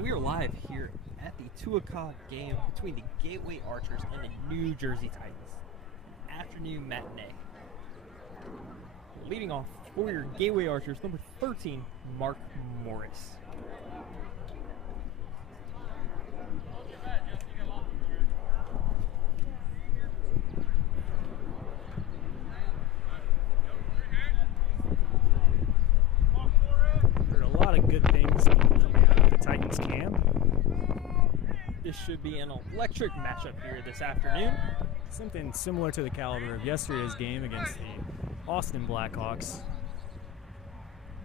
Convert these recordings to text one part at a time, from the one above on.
And we are live here at the 2 o'clock game between the Gateway Archers and the New Jersey Titans. Afternoon matinee. Leading off for your Gateway Archers, number 13, Mark Morris. Heard a lot of good things coming out of the Titans camp. This should be an electric matchup here this afternoon. Something similar to the caliber of yesterday's game against the Austin Blackhawks,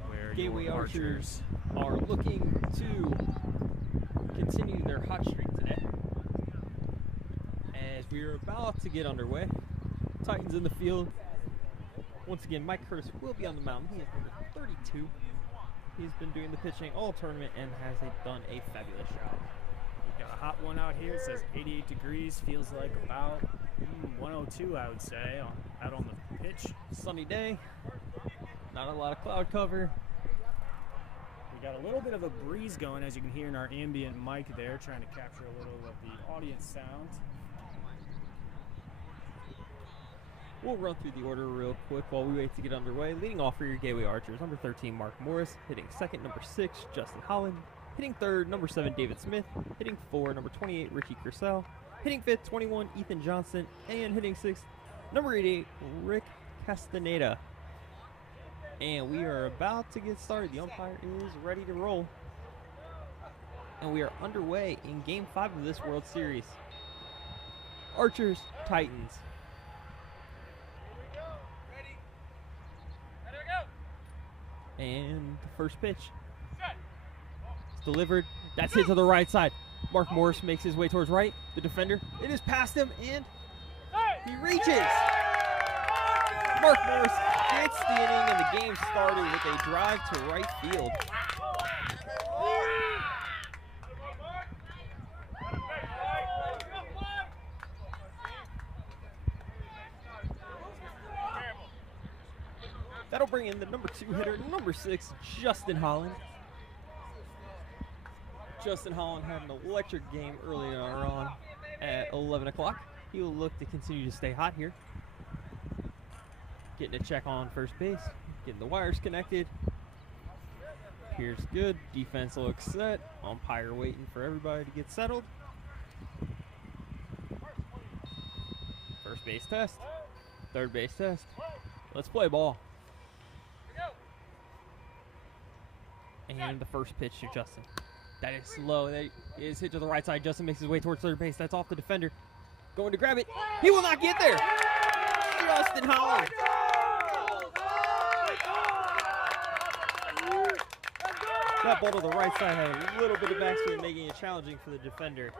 where Gateway your Archers are looking to continue their hot streak today. As we are about to get underway, Titans in the field. Once again, Mike Curtis will be on the mound. He is number 32. He's been doing the pitching all tournament and has done a fabulous job. We've got a hot one out here. It says 88 degrees. Feels like about 102, I would say, out on the pitch. Sunny day. Not a lot of cloud cover. We got a little bit of a breeze going, as you can hear in our ambient mic there, trying to capture a little of the audience sound. We'll run through the order real quick while we wait to get underway. Leading off for your Gateway Archers, number 13, Mark Morris. Hitting second, number 6, Justin Holland. Hitting third, number 7, David Smith. Hitting 4, number 28, Richie Cursell. Hitting fifth, 21, Ethan Johnson. And hitting sixth, number 88, Rick Castaneda. And we are about to get started. The umpire is ready to roll. And we are underway in Game 5 of this World Series. Archers, Titans. And the first pitch. It's delivered. That's hit to the right side. Mark Morris makes his way towards right. The defender, it is past him, and he reaches. Mark Morris gets the inning, and the game started with a drive to right field. That'll bring in the number 2 hitter, number 6, Justin Holland. Justin Holland had an electric game earlier on at 11 o'clock. He will look to continue to stay hot here. Getting a check on first base, getting the wires connected. Here's good. Defense looks set. Umpire waiting for everybody to get settled. First base test. Third base test. Let's play ball. And the first pitch to Justin. That is low. That is hit to the right side. Justin makes his way towards third base. That's off the defender. Going to grab it. He will not get there. Justin Holland. That ball to the right side had a little bit of backspin, making it challenging for the defender.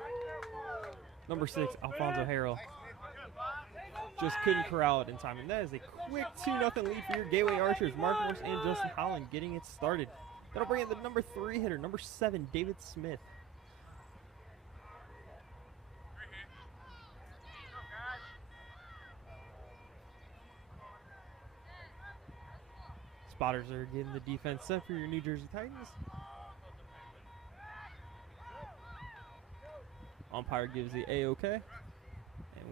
Number 6, Alfonso Harrell. Just couldn't corral it in time. And that is a quick 2-0 lead for your Gateway Archers. Mark Morris and Justin Holland getting it started. That'll bring in the number 3 hitter, number 7, David Smith. Spotters are getting the defense set for your New Jersey Titans. Umpire gives the A-OK, and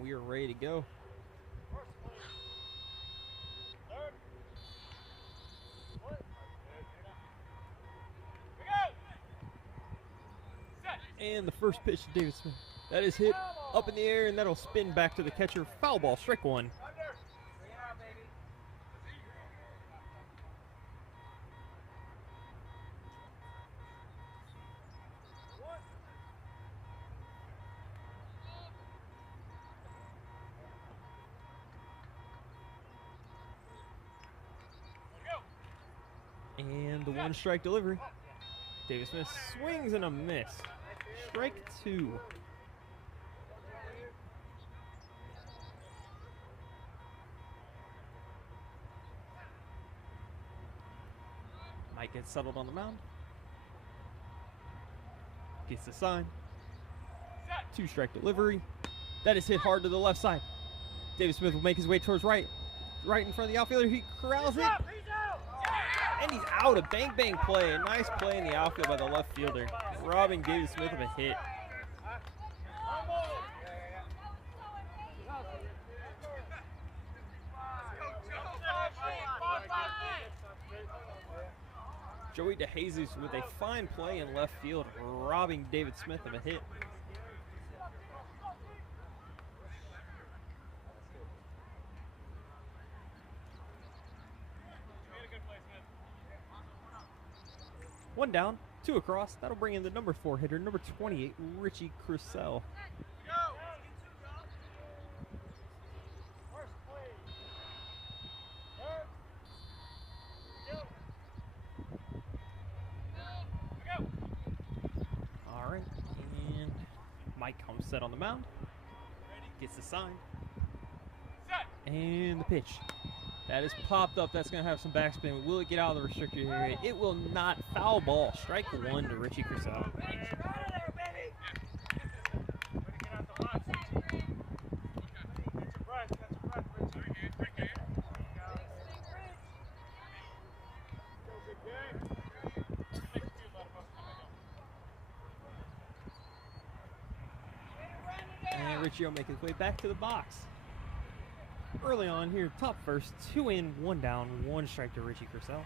we are ready to go. And the first pitch to David Smith. That is hit up in the air, and that'll spin back to the catcher. Foul ball, strike one. And the one-strike delivery. David Smith swings and a miss. Strike 2. Mike gets settled on the mound. Gets the sign. 2-strike delivery. That is hit hard to the left side. David Smith will make his way towards right. Right in front of the outfielder. He corrals it. And he's out. A bang-bang play. A nice play in the outfield by the left fielder. robbing David Smith of a hit. Joey DeJesus with a fine play in left field, robbing David Smith of a hit. One down, two across. That'll bring in the number 4 hitter, number 28, Richie Crucell. All right, and Mike comes set on the mound. Gets the sign. And the pitch. That is popped up. That's going to have some backspin. Will it get out of the restricted area? It will not. Foul ball. Strike 1 to Richie Crucell. And Richie will make his way back to the box. Early on here, top first, 2 in, 1 down, 1 strike to Richie Crucell.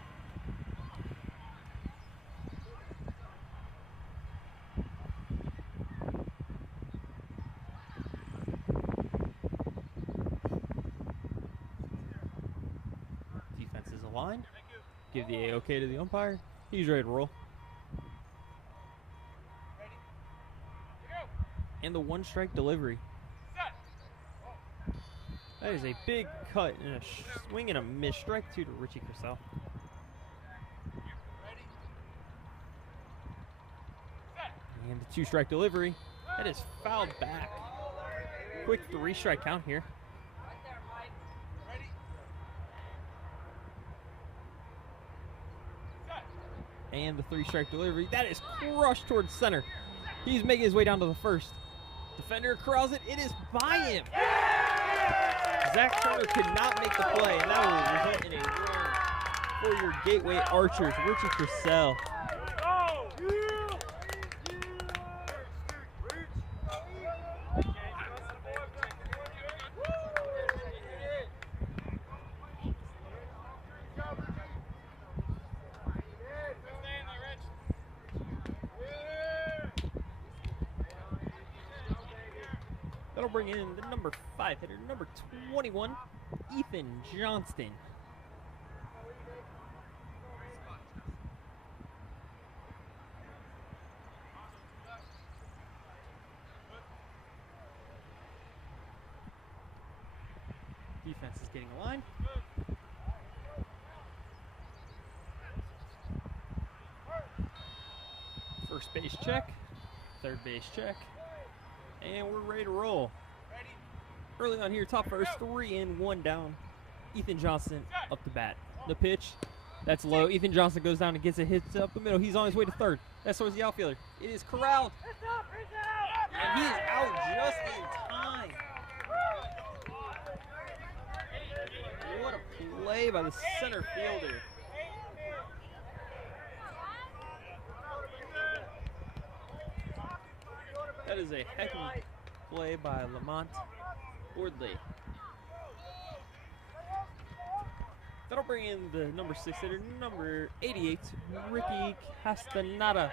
Defense is aligned. Give the A-OK to the umpire. He's ready to roll. And the 1 strike delivery. That is a big cut and a swing and a miss. Strike 2 to Richie Crucell. And the 2 strike delivery. That is fouled back. Quick 3 strike count here. And the 3 strike delivery. That is crushed towards center. He's making his way down to the first. Defender corrals it. It is by him. Zach Turner could not make the play, and that will result in a run for your Gateway Archers, Richie Crucell. That'll bring in the number 5 hitter, number 21, Ethan Johnston. Defense is getting aligned. First base check, third base check. And we're ready to roll. Early on here, top first, 3 in, 1 down. Ethan Johnston up the bat. The pitch, that's low. Ethan Johnston goes down and gets a hit up the middle. He's on his way to third. That's towards the outfielder. It is corralled. And he is out just in time. What a play by the center fielder. That is a heck of a play by Lamont Wardley. That'll bring in the number 6 hitter, number 88, Ricky Castaneda.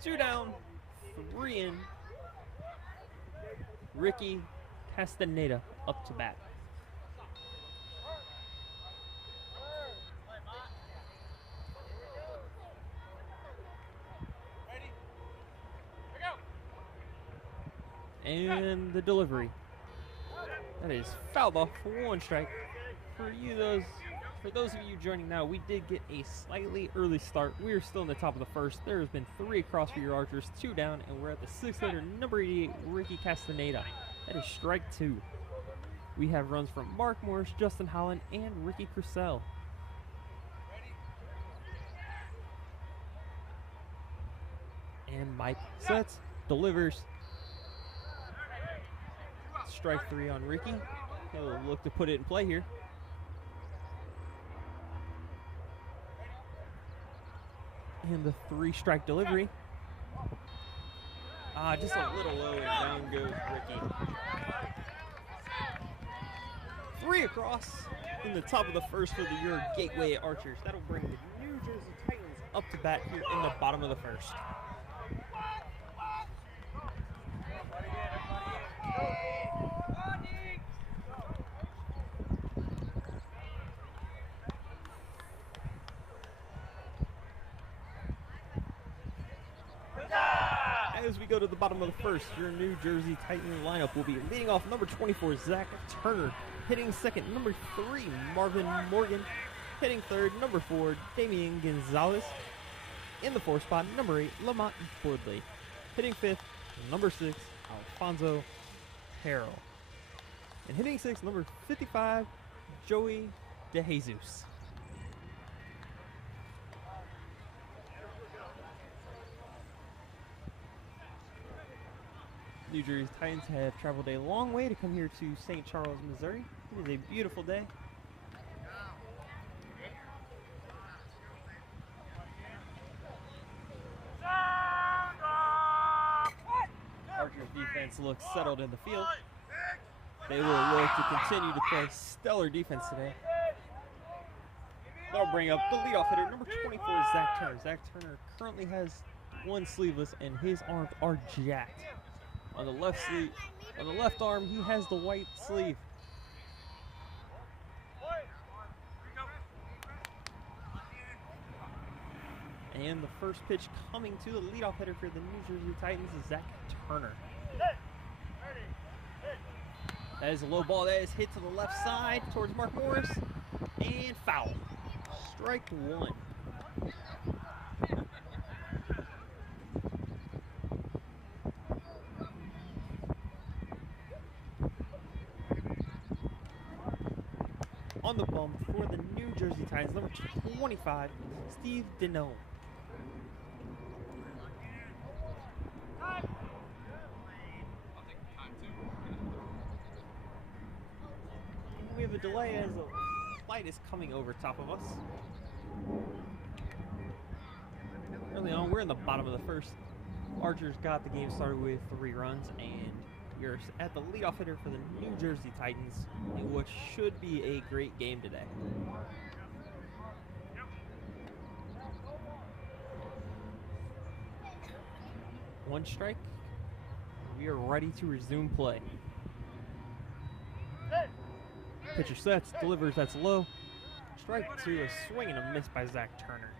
Two down, 3 in. Ricky Castaneda up to bat. And the delivery. That is fouled off for 1 strike. For those of you joining now, we did get a slightly early start. We are still in the top of the first. There has been 3 across for your Archers, 2 down, and we're at the 6th hitter, number 88, Ricky Castaneda. That is strike 2. We have runs from Mark Morris, Justin Holland, and Ricky Crucell. And Mike sets, delivers. Strike 3 on Ricky. He'll look to put it in play here. And the 3-strike delivery. Just a little low, and down goes Ricky. 3 across in the top of the first for your Gateway Archers. That'll bring the New Jersey Titans up to bat here in the bottom of the first. As we go to the bottom of the first, your New Jersey Titan lineup will be leading off number 24, Zach Turner. Hitting second, number 3, Marvin Morgan. Hitting third, number 4, Damian Gonzalez. In the 4th spot, number 8, Lamont Boardley. Hitting 5th, number 6, Alfonso Harrell. And hitting 6th, number 55, Joey DeJesus. New Jersey Titans have traveled a long way to come here to St. Charles, Missouri. It is a beautiful day. Archer's defense looks settled in the field. They will look to continue to play stellar defense today. That'll bring up the leadoff hitter, number 24, Zach Turner. Zach Turner currently has one sleeveless, and his arms are jacked. On the left arm, he has the white sleeve. And the first pitch coming to the leadoff hitter for the New Jersey Titans is Zach Turner. That is a low ball that is hit to the left side towards Mark Morris, and foul. Strike 1. On the bump for the New Jersey Titans, number 25, Steve Deneau. We have a delay as a light is coming over top of us. Early on, we're in the bottom of the first. Archers got the game started with 3 runs, and you're at the leadoff hitter for the New Jersey Titans in what should be a great game today. One strike. We are ready to resume play. Pitcher sets, delivers, that's low. Strike 2, a swing and a miss by Zach Turner.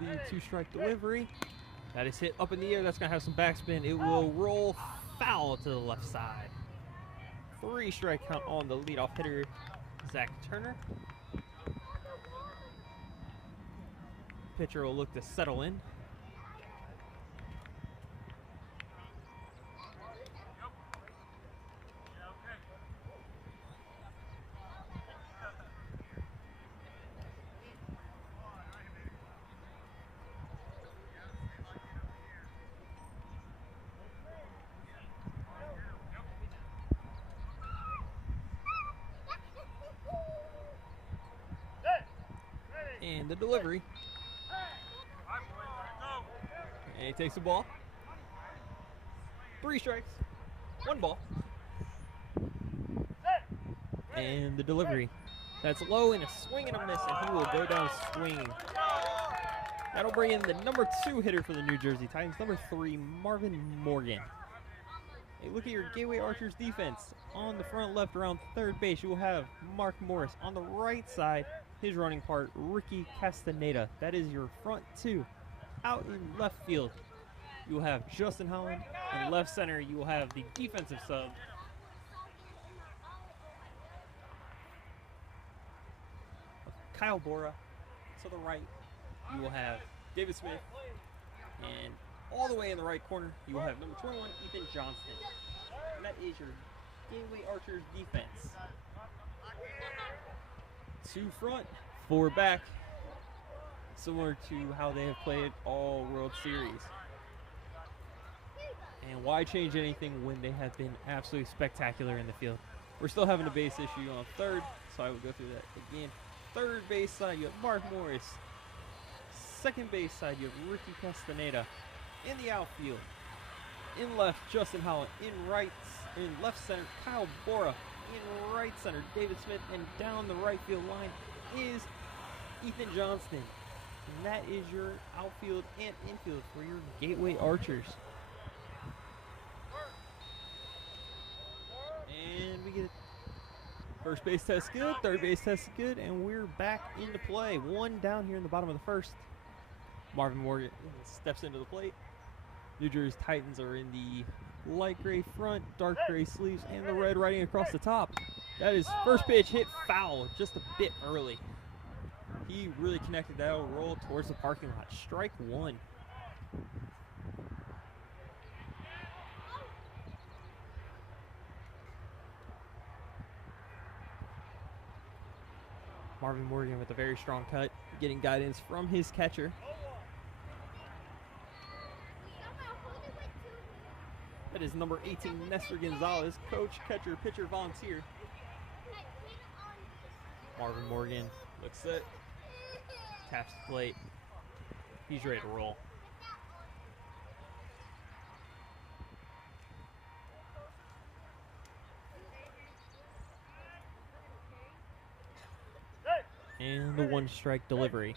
The 2-strike delivery. That is hit up in the air. That's going to have some backspin. It will roll foul to the left side. 3-strike count on the leadoff hitter, Zach Turner. Pitcher will look to settle in. And the delivery. And he takes the ball. 3 strikes. 1 ball. And the delivery. That's low and a swing and a miss, and he will go down swinging. That'll bring in the number 2 hitter for the New Jersey Titans, number 3, Marvin Morgan. Hey, look at your Gateway Archers defense. On the front left around third base, you will have Mark Morris. On the right side, his running part, Ricky Castaneda. That is your front 2. Out in left field, you will have Justin Holland. In left center, you will have the defensive sub, Kyle Bora. To the right, you will have David Smith. And all the way in the right corner, you will have number 21, Ethan Johnston. And that is your Gateway Archers defense. 2 front, 4 back. Similar to how they have played all World Series. And why change anything when they have been absolutely spectacular in the field? We're still having a base issue on third, so I will go through that again. Third base side, you have Mark Morris. Second base side, you have Ricky Castaneda. In the outfield, in left, Justin Holland. In left center, Kyle Bora. In right center, David Smith. And down the right field line is Ethan Johnston. And that is your outfield and infield for your Gateway Archers. And we get it. First base test good, third base test good, and we're back into play. One down here in the bottom of the first. Marvin Morgan steps into the plate. New Jersey Titans are in the light gray front, dark gray sleeves, and the red writing across the top. That is first pitch hit foul just a bit early. He really connected that roll towards the parking lot. Strike one. Marvin Morgan with a very strong cut, getting guidance from his catcher. That is number 18, Nestor Gonzalez, coach, catcher, pitcher, volunteer. Marvin Morgan looks set, taps the plate. He's ready to roll. And the one strike delivery.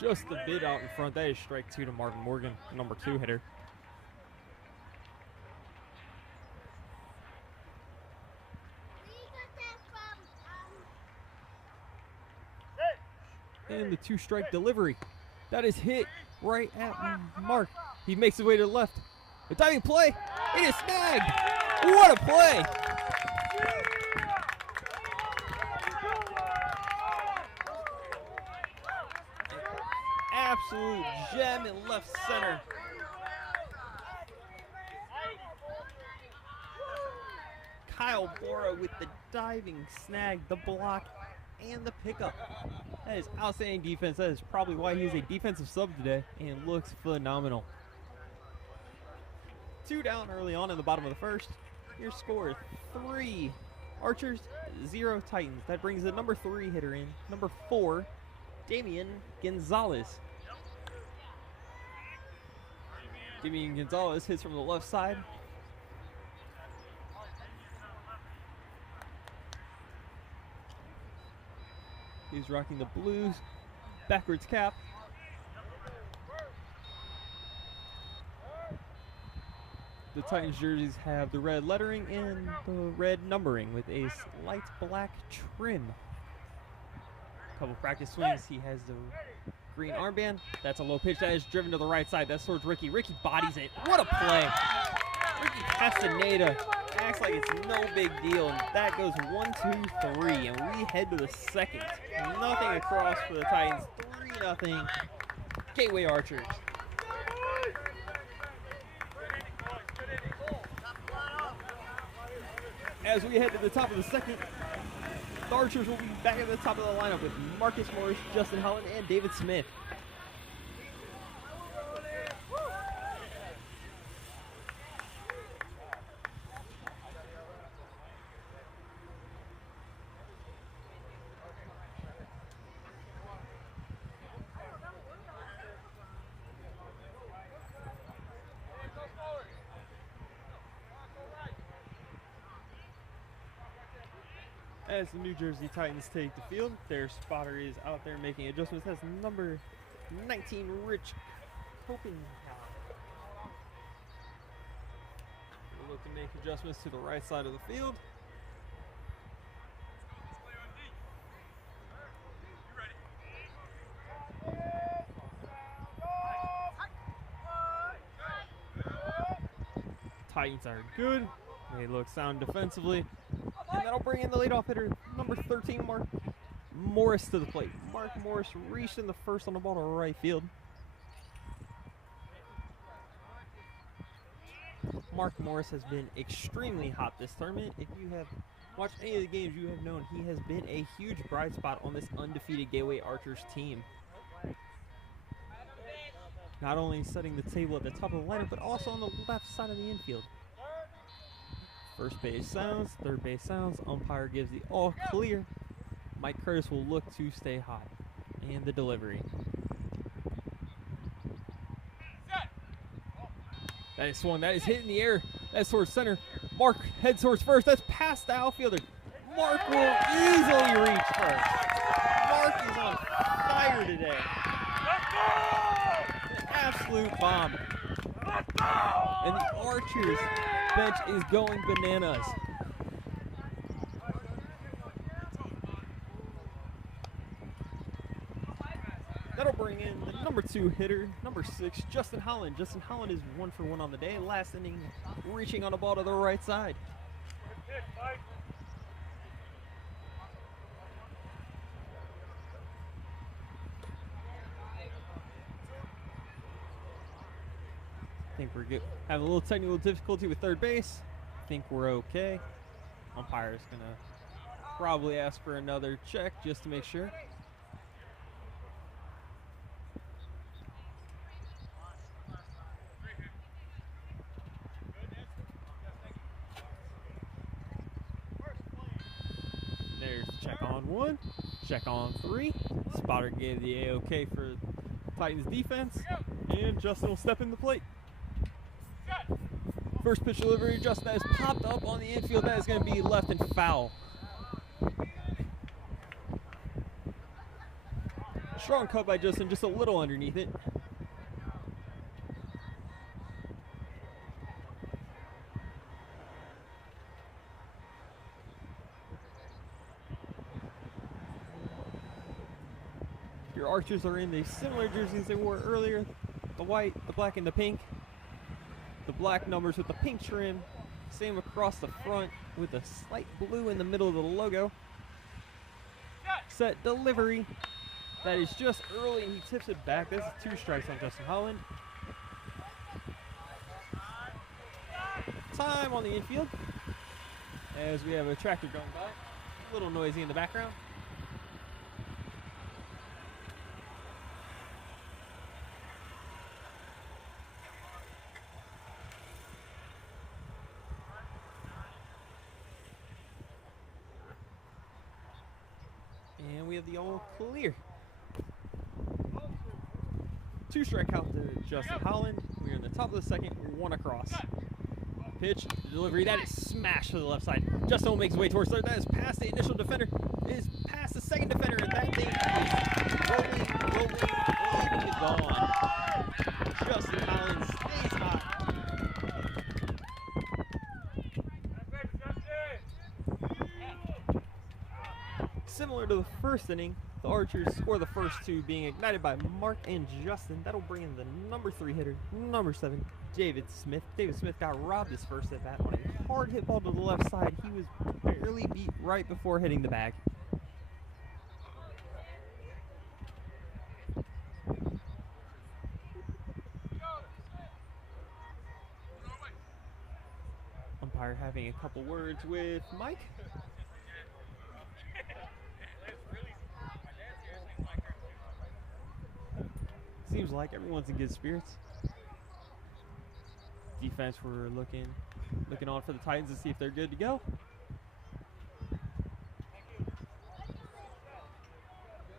Just a bit out in front. That is strike two to Marvin Morgan, number 2 hitter. And the 2-strike delivery. That is hit right at Mark. He makes his way to the left. The diving play. It is snagged. What a play. Absolute gem in left center. Kyle Bora with the diving snag, the block, and the pickup. That is outstanding defense. That is probably why he's a defensive sub today and looks phenomenal. 2 down early on in the bottom of the first. Your score, 3 Archers, 0 Titans. That brings the number 3 hitter in, number 4, Damian Gonzalez. Damian Gonzalez hits from the left side. He's rocking the blues backwards cap. The Titans jerseys have the red lettering and the red numbering with a light black trim. Couple practice swings. He has the green armband. That's a low pitch. That is driven to the right side. That's towards Ricky. Ricky bodies it. What a play. Ricky Castaneda acts like it's no big deal. And that goes 1, 2, 3. And we head to the second. Nothing across for the Titans. 3-0. Gateway Archers. As we head to the top of the second, the Archers will be back at the top of the lineup with Marcus Morris, Justin Holland, and David Smith. As the New Jersey Titans take the field, their spotter is out there making adjustments. That's number 19, Rich Copenhagen. We'll look to make adjustments to the right side of the field. Titans are good. They look sound defensively. And that'll bring in the leadoff hitter, number 13, Mark Morris, to the plate. Mark Morris reached in the first on the ball to right field. Mark Morris has been extremely hot this tournament. If you have watched any of the games, you have known he has been a huge bright spot on this undefeated Gateway Archers team. not only setting the table at the top of the lineup, but also on the left side of the infield. First base sounds, third base sounds. Umpire gives the all clear. Mike Curtis will look to stay hot. And the delivery. That is swung. That is hit in the air. That's towards center. Mark heads towards first. That's past the outfielder. Mark will easily reach first. Mark is on fire today. An absolute bomb. And the Archers bench is going bananas. That'll bring in the number 2 hitter, number 6, Justin Holland. Justin Holland is 1 for 1 on the day. Last inning, reaching on a ball to the right side. I think we're good. Have a little technical difficulty with third base. I think we're okay. Umpire's gonna probably ask for another check just to make sure. There's the check on 1, check on 3. Spotter gave the A-OK for Titans defense, and Justin will step in the plate. First pitch delivery, Justin has popped up on the infield. That is going to be left and foul. Strong cut by Justin, just a little underneath it. Your Archers are in the similar jerseys they wore earlier. The white, the black, and the pink. The black numbers with the pink trim. Same across the front with a slight blue in the middle of the logo. Set delivery. That is just early, and he tips it back. That's 2 strikes on Justin Holland. Time on the infield as we have a tractor going by. A little noisy in the background. And we have the all clear. 2 strike count to Justin Holland. We're in the top of the second. We're 1 across. Pitch, delivery. That is smashed to the left side. Justin will make his way towards third. That is past the initial defender. It is past the second defender. And that thing is rolling to gone. Justin Holland stays hot. Similar to the first inning, the Archers score the first 2, being ignited by Mark and Justin. That'll bring in the number 3 hitter, number 7, David Smith. David Smith got robbed his first at bat on a hard hit ball to the left side. He was barely beat right before hitting the bag. Umpire having a couple words with Mike. Seems like everyone's in good spirits. Defense, we're looking on for the Titans to see if they're good to go.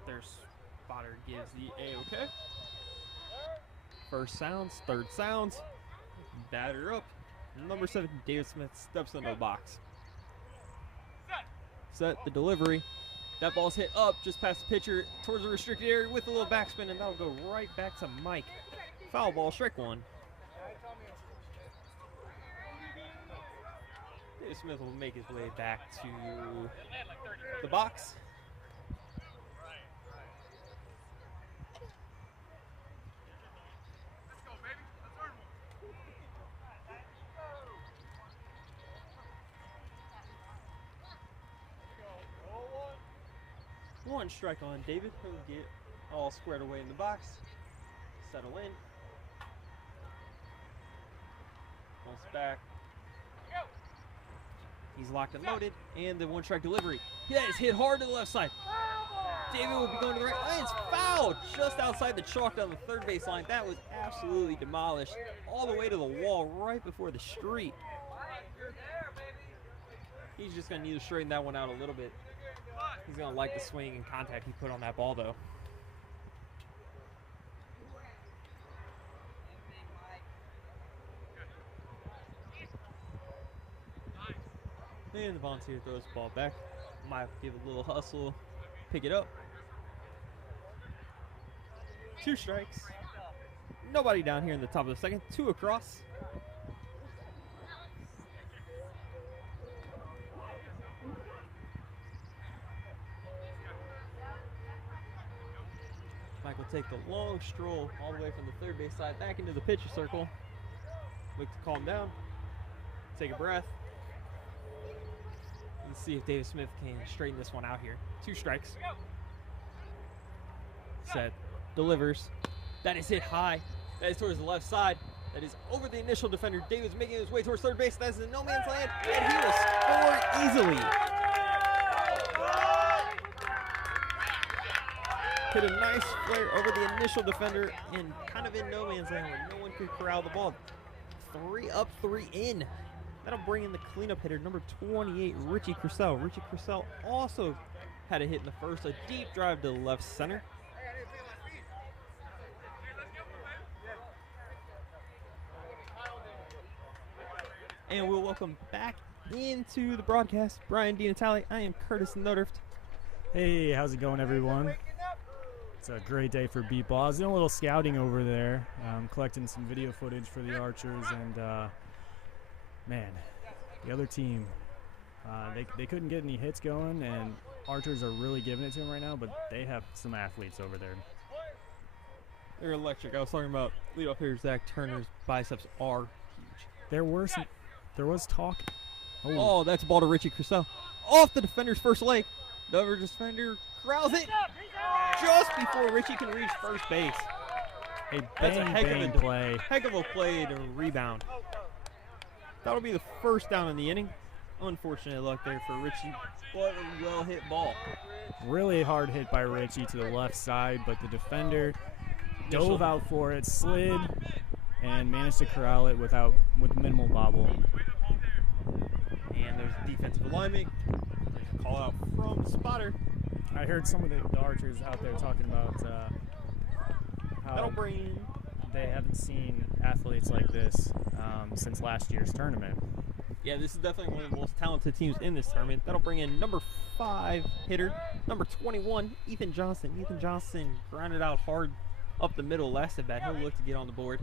Their spotter gives the A-OK. First sounds, third sounds. Batter up. Number 7, David Smith steps into the box. Set the delivery. That ball's hit up just past the pitcher towards the restricted area with a little backspin, and that'll go right back to Mike. Foul ball, strike 1. David Smith will make his way back to the box. One strike on David. He'll get all squared away in the box. Settle in. Once back. He's locked and loaded. And the 1 strike delivery. That is hit hard to the left side. David will be going to the right. Oh, it's fouled just outside the chalk down the third base line. That was absolutely demolished all the way to the wall right before the street. He's just going to need to straighten that one out a little bit. He's going to like the swing and contact he put on that ball, though. And the volunteer throws the ball back. Might give a little hustle, pick it up. 2 strikes. Nobody down here in the top of the second. 2 across. Mike will take the long stroll all the way from the third base side back into the pitcher circle. Look to calm down. Take a breath. Let's see if David Smith can straighten this one out here. 2 strikes. Set. Delivers. That is hit high. That is towards the left side. That is over the initial defender. David's making his way towards third base. That is in no man's land. And he will score easily. Hit a nice flare over the initial defender and kind of in no man's land where no one could corral the ball. 3 up, 3 in. That'll bring in the cleanup hitter, number 28, Richie Crucell. Richie Crucell also had a hit in the first, a deep drive to the left center. And we'll welcome back into the broadcast Brian DiNatale. I am Curtis Nodorft. Hey, how's it going, everyone? It's a great day for Beepball. I was doing a little scouting over there, collecting some video footage for the Archers, and man, the other team, they couldn't get any hits going, and Archers are really giving it to them right now, but they have some athletes over there. They're electric. I was talking about leadoff hitter Zach Turner's biceps are huge. There was talk. Oh, that's a ball to Richie Crucell. Off the defender's first leg. The other defender corrals it just before Richie can reach first base. That's a heck of a play to rebound. That'll be the first down in the inning. Unfortunate luck there for Richie, but a well-hit ball. Really hard hit by Richie to the left side, but the defender dove out for it, slid, and managed to corral it with minimal bobble. And there's defensive alignment. There's a call out from the spotter. I heard some of the Archers out there talking about how they haven't seen athletes like this since last year's tournament. Yeah, this is definitely one of the most talented teams in this tournament. That'll bring in number 5 hitter, number 21, Ethan Johnson. Ethan Johnson grounded out hard up the middle last at bat. He'll look to get on the board.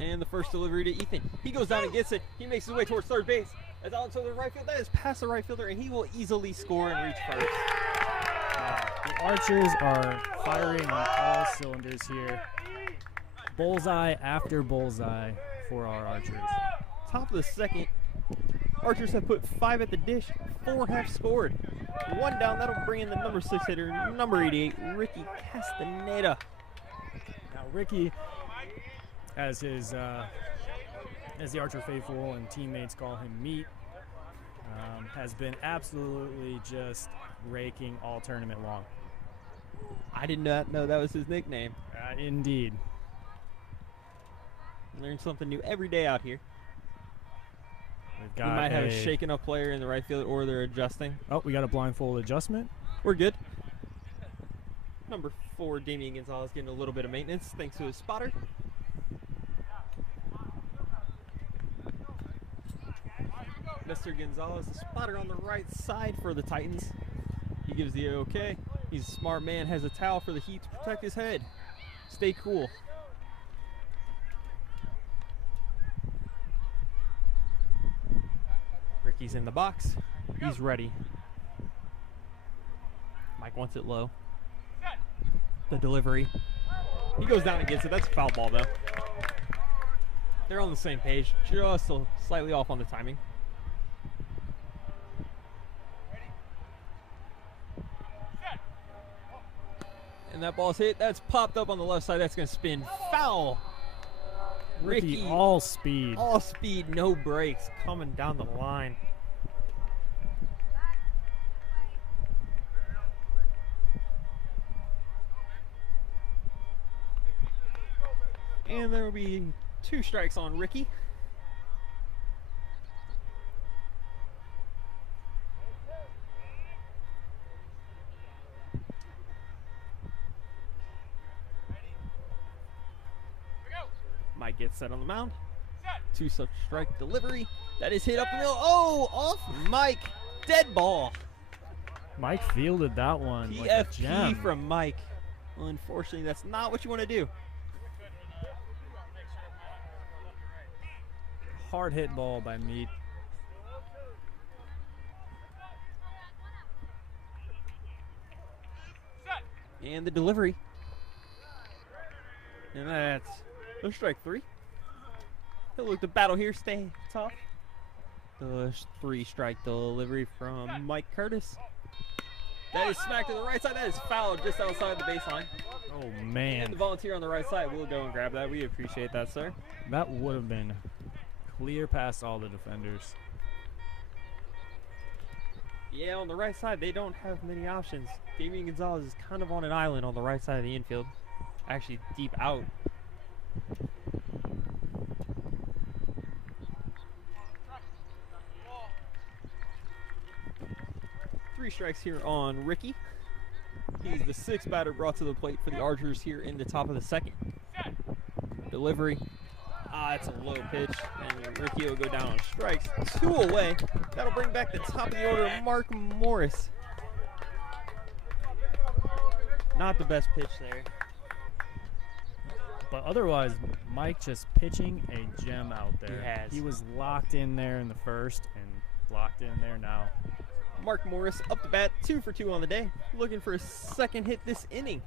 And the first delivery to Ethan. He goes down and gets it. He makes his way towards third base. That's out to the right field. That is past the right fielder, and he will easily score and reach first. The Archers are firing on all cylinders here. Bullseye after bullseye for our Archers. Top of the second, Archers have put 5 at the dish. 4 have scored. 1 down. That'll bring in the number 6 hitter, number 88, Ricky Castaneda. Now Ricky, as the Archer faithful and teammates call him Meat, has been absolutely just raking all tournament long. I did not know that was his nickname. Indeed. Learn something new every day out here. We've got we might have a shaken up player in the right field, or they're adjusting. Oh, we got a blindfold adjustment. We're good. Number 4, Damian Gonzalez, getting a little bit of maintenance thanks to his spotter. Mr. Gonzalez, the spotter on the right side for the Titans. He gives the okay. He's a smart man, has a towel for the heat to protect his head. Stay cool. Ricky's in the box. He's ready. Mike wants it low. The delivery. He goes down and gets it. That's a foul ball, though. They're on the same page, just slightly off on the timing. And that ball's hit. That's popped up on the left side. That's going to spin foul. Ricky, all speed. All speed, no brakes, coming down the line. And there will be 2 strikes on Ricky. Mike gets set on the mound. 2 such strike delivery. That is hit up the middle. Oh, off Mike. Dead ball. Mike fielded that one like a gem. PFP from Mike. Well, unfortunately, that's not what you want to do. Hard hit ball by Meat. And the delivery. And that's no strike 3. He'll look to battle here, stay tough. The 3 strike delivery from Mike Curtis. That is smacked to the right side. That is fouled just outside the baseline. Oh, man. And the volunteer on the right side will go and grab that. We appreciate that, sir. That would have been clear past all the defenders. Yeah, on the right side, they don't have many options. Damian Gonzalez is kind of on an island on the right side of the infield. Actually, deep out. Three strikes here on Ricky. He's the 6th batter brought to the plate for the Archers here in the top of the 2nd. Delivery. It's a low pitch, and Ricky will go down on strikes. 2 away. That'll bring back the top of the order, Mark Morris. Not the best pitch there. But otherwise, Mike just pitching a gem out there. He has. He was locked in there in the first and locked in there now. Mark Morris up the bat, 2 for 2 on the day. Looking for a 2nd hit this inning.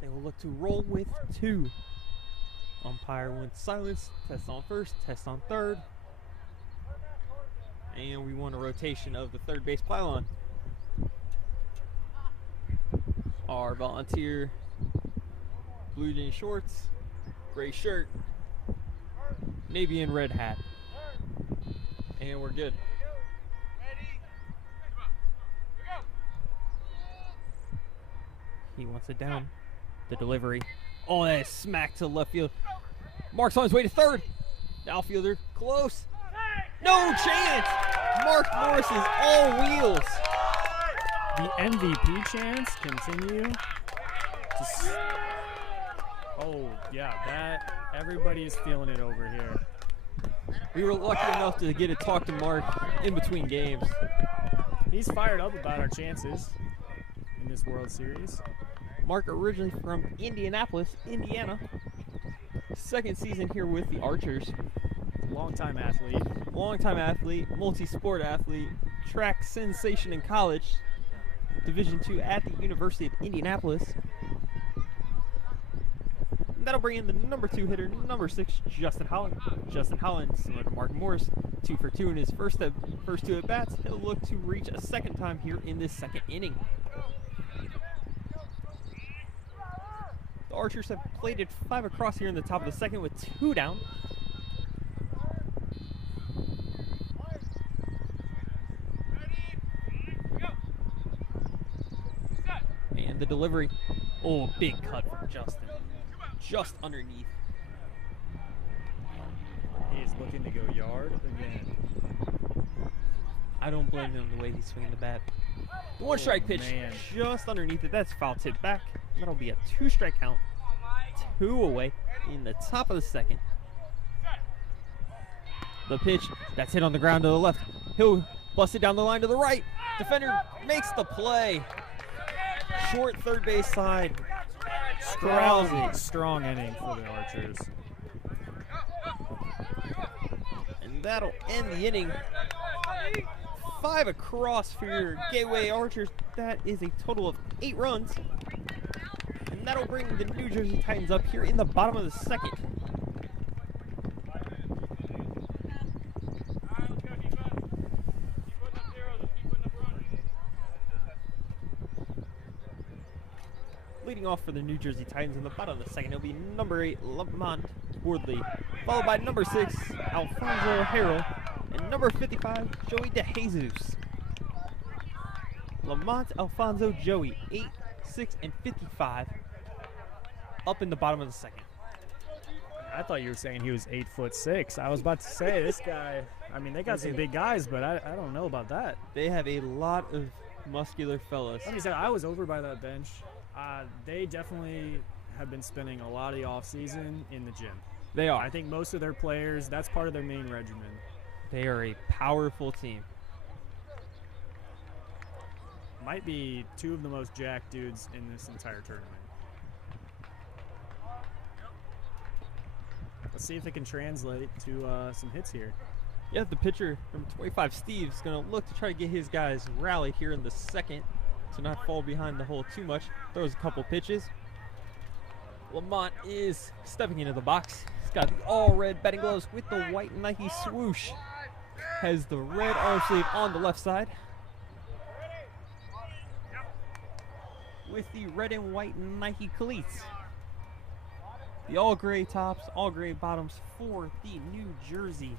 They will look to roll with 2. Umpire went silence. Test on 1st, test on 3rd. And we want a rotation of the 3rd base pylon. Our volunteer, blue jean shorts, gray shirt, navy and red hat. And we're good. He wants it down. The delivery. Oh, that is smacked to left field. Mark's on his way to 3rd. The outfielder close. No chance. Mark Morris is all wheels. The MVP chance continue. Oh, yeah, that everybody is feeling it over here. We were lucky enough to get to talk to Mark in between games. He's fired up about our chances in this World Series. Mark originally from Indianapolis, Indiana. 2nd season here with the Archers. Longtime athlete. Longtime athlete, multi-sport athlete, track sensation in college. Division II at the University of Indianapolis. And that'll bring in the number 2 hitter, number 6, Justin Holland. Justin Holland, similar to Mark Morris, 2 for 2 in his first 2 at bats. He'll look to reach a 2nd time here in this 2nd inning. The Archers have plated 5 across here in the top of the 2nd with 2 down. And the delivery. Oh, big cut from Justin. Just underneath. He is looking to go yard again. I don't blame him the way he's swinging the bat. The 1 strike pitch man. just underneath it. That's foul tip back. That'll be a 2 strike count. 2 away in the top of the 2nd. The pitch that's hit on the ground to the left. He'll bust it down the line to the right. Defender makes the play. Short 3rd base side. Strong inning for the Archers. And that'll end the inning. 5 across for your Gateway Archers. That is a total of 8 runs. And that'll bring the New Jersey Titans up here in the bottom of the 2nd. Leading off for the New Jersey Titans in the bottom of the 2nd, it'll be number 8, Lamont Wardley, followed by number 6, Alfonso Harrell, and number 55, Joey DeJesus. Lamont, Alfonso, Joey, 8, 6, and 55. up in the bottom of the second. I thought you were saying he was 8'6". I was about to say, this guy, I mean, they got some big guys, but I don't know about that. They have a lot of muscular fellas. Like I said, I was over by that bench. They definitely have been spending a lot of the offseason in the gym. They are. I think most of their players, that's part of their main regimen. They are a powerful team. Might be two of the most jacked dudes in this entire tournament. Let's see if they can translate to some hits here. Yeah, the pitcher, number 25, Steve, is going to look to try to get his guys rallied here in the second to not fall behind the hole too much. Throws a couple pitches. Lamont is stepping into the box. He's got the all-red batting gloves with the white Nike swoosh. Has the red arm sleeve on the left side. With the red and white Nike cleats. The all gray tops, all gray bottoms for the New Jersey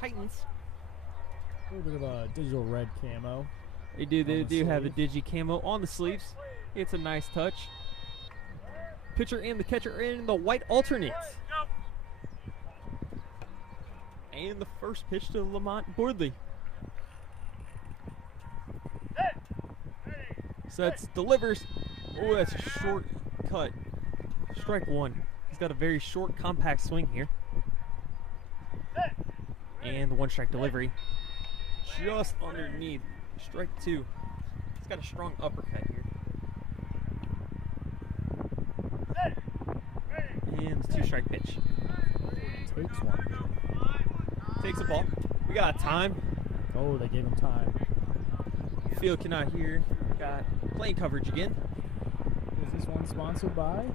Titans. A little bit of a digital red camo. They do have the digi camo on the sleeves. It's a nice touch. Pitcher and the catcher are in the white alternates. And the first pitch to Lamont Boardley. Sets, delivers. Oh, that's a short cut. Strike one. He's got a very short, compact swing here. And the one strike delivery. Just underneath. Strike two. He's got a strong uppercut here. And the two strike pitch. Takes one. Takes the ball. We got time. Oh, they gave him time. Field cannot hear. Got plane coverage again. Is this one sponsored by?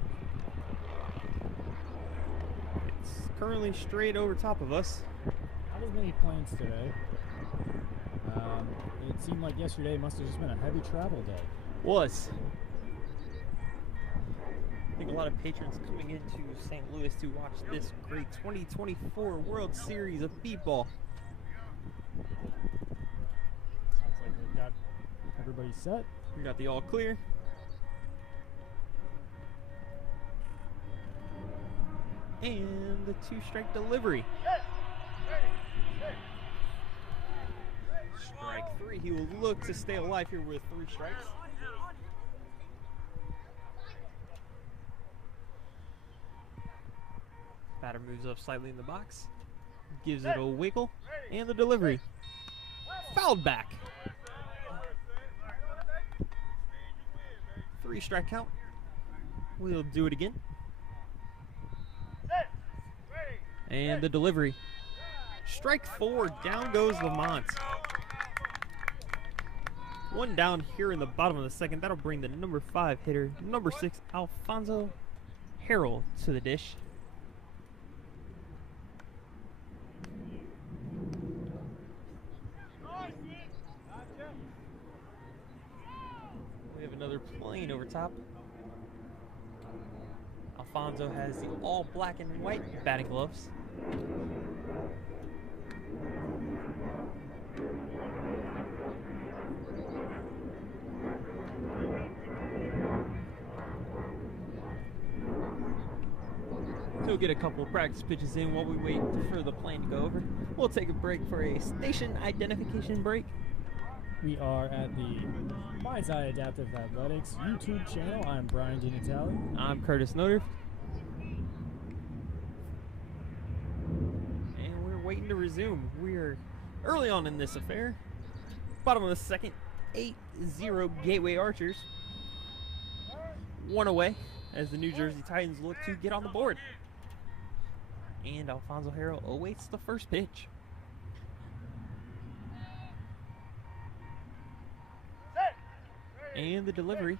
It's currently straight over top of us. Not as many planes today. It seemed like yesterday must have just been a heavy travel day. Was. I think a lot of patrons coming into St. Louis to watch this great 2024 World Series of Beepball. Sounds like we've got everybody set. We got the all clear. And the two strike delivery. Strike three. He will look to stay alive here with three strikes. Batter moves up slightly in the box. Gives it a wiggle. And the delivery. Fouled back. 3 strike count. We'll do it again. And the delivery. Strike 4. Down goes Lamont. One down here in the bottom of the second. That'll bring the number 5 hitter, number 6, Alfonso Harrell, to the dish. We have another plane over top. Alfonso has the all black and white batting gloves. He'll get a couple of practice pitches in while we wait for the plane to go over. We'll take a break for a station identification break. We are at the Mind's Eye Adaptive Athletics YouTube channel. I'm Brian DiNatale. I'm Curtis Noter. And we're waiting to resume. We're early on in this affair. Bottom of the second, 8-0 Gateway Archers. One away as the New Jersey Titans look to get on the board. And Alfonso Harrell awaits the first pitch. And the delivery.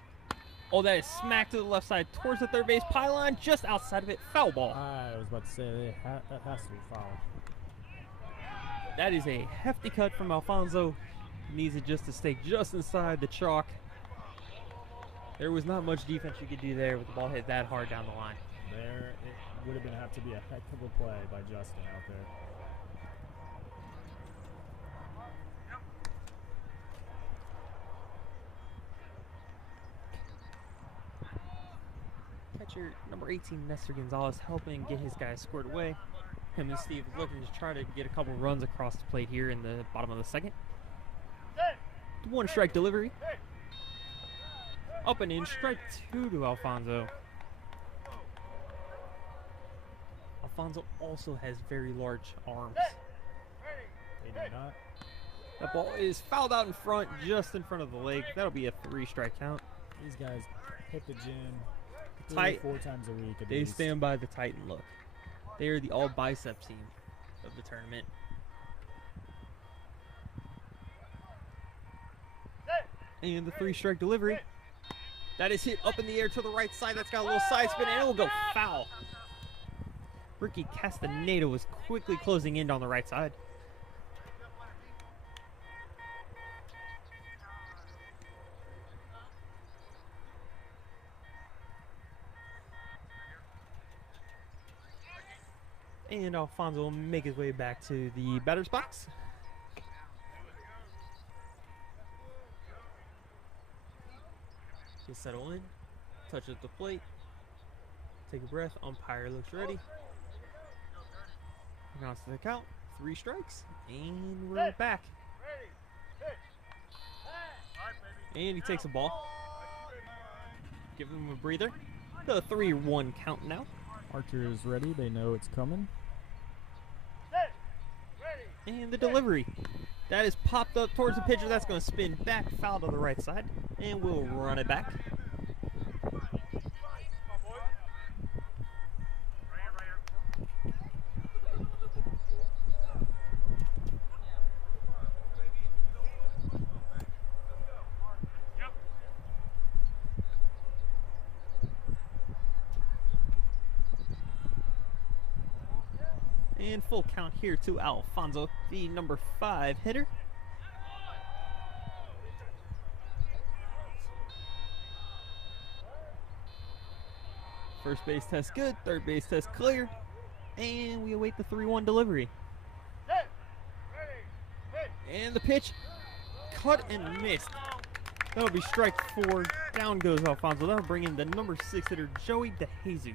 Oh, that is smacked to the left side towards the third base pylon, just outside of it. Foul ball. I was about to say that has to be foul. That is a hefty cut from Alfonso. Needs it just to stay just inside the chalk. There was not much defense you could do there with the ball hit that hard down the line. There, it would have been have to be a heck of a play by Justin out there. Catch shirt, number 18, Nestor Gonzalez, helping get his guys squared away. Him and Steve looking to try to get a couple runs across the plate here in the bottom of the second. The 1-strike delivery. Up and in, strike 2 to Alfonso. Alfonso also has very large arms. They do not. That ball is fouled out in front, just in front of the leg. That'll be a 3-strike count. These guys hit the gym Tight. 4 times a week at They least. stand by the Titan look. They are the all-bicep team of the tournament. And the 3-strike delivery. That is hit up in the air to the right side. That's got a little side spin, and it will go foul. Ricky Castaneda was quickly closing in on the right side. And Alfonso will make his way back to the batter's box. Just settle in, touch at the plate, take a breath, umpire looks ready. Announce the count, 3 strikes, and we're back. And he takes a ball. Give him a breather. The 3-1 count now. Archer is ready. They know it's coming. And the delivery. That is popped up towards the pitcher. That's going to spin back, foul to the right side. And we'll run it back. And full count here to Alfonso, the number 5 hitter. First base test good, third base test clear, and we await the 3-1 delivery. And the pitch, cut and missed. That'll be strike 4. Down goes Alfonso. That'll bring in the number 6 hitter, Joey DeJesus.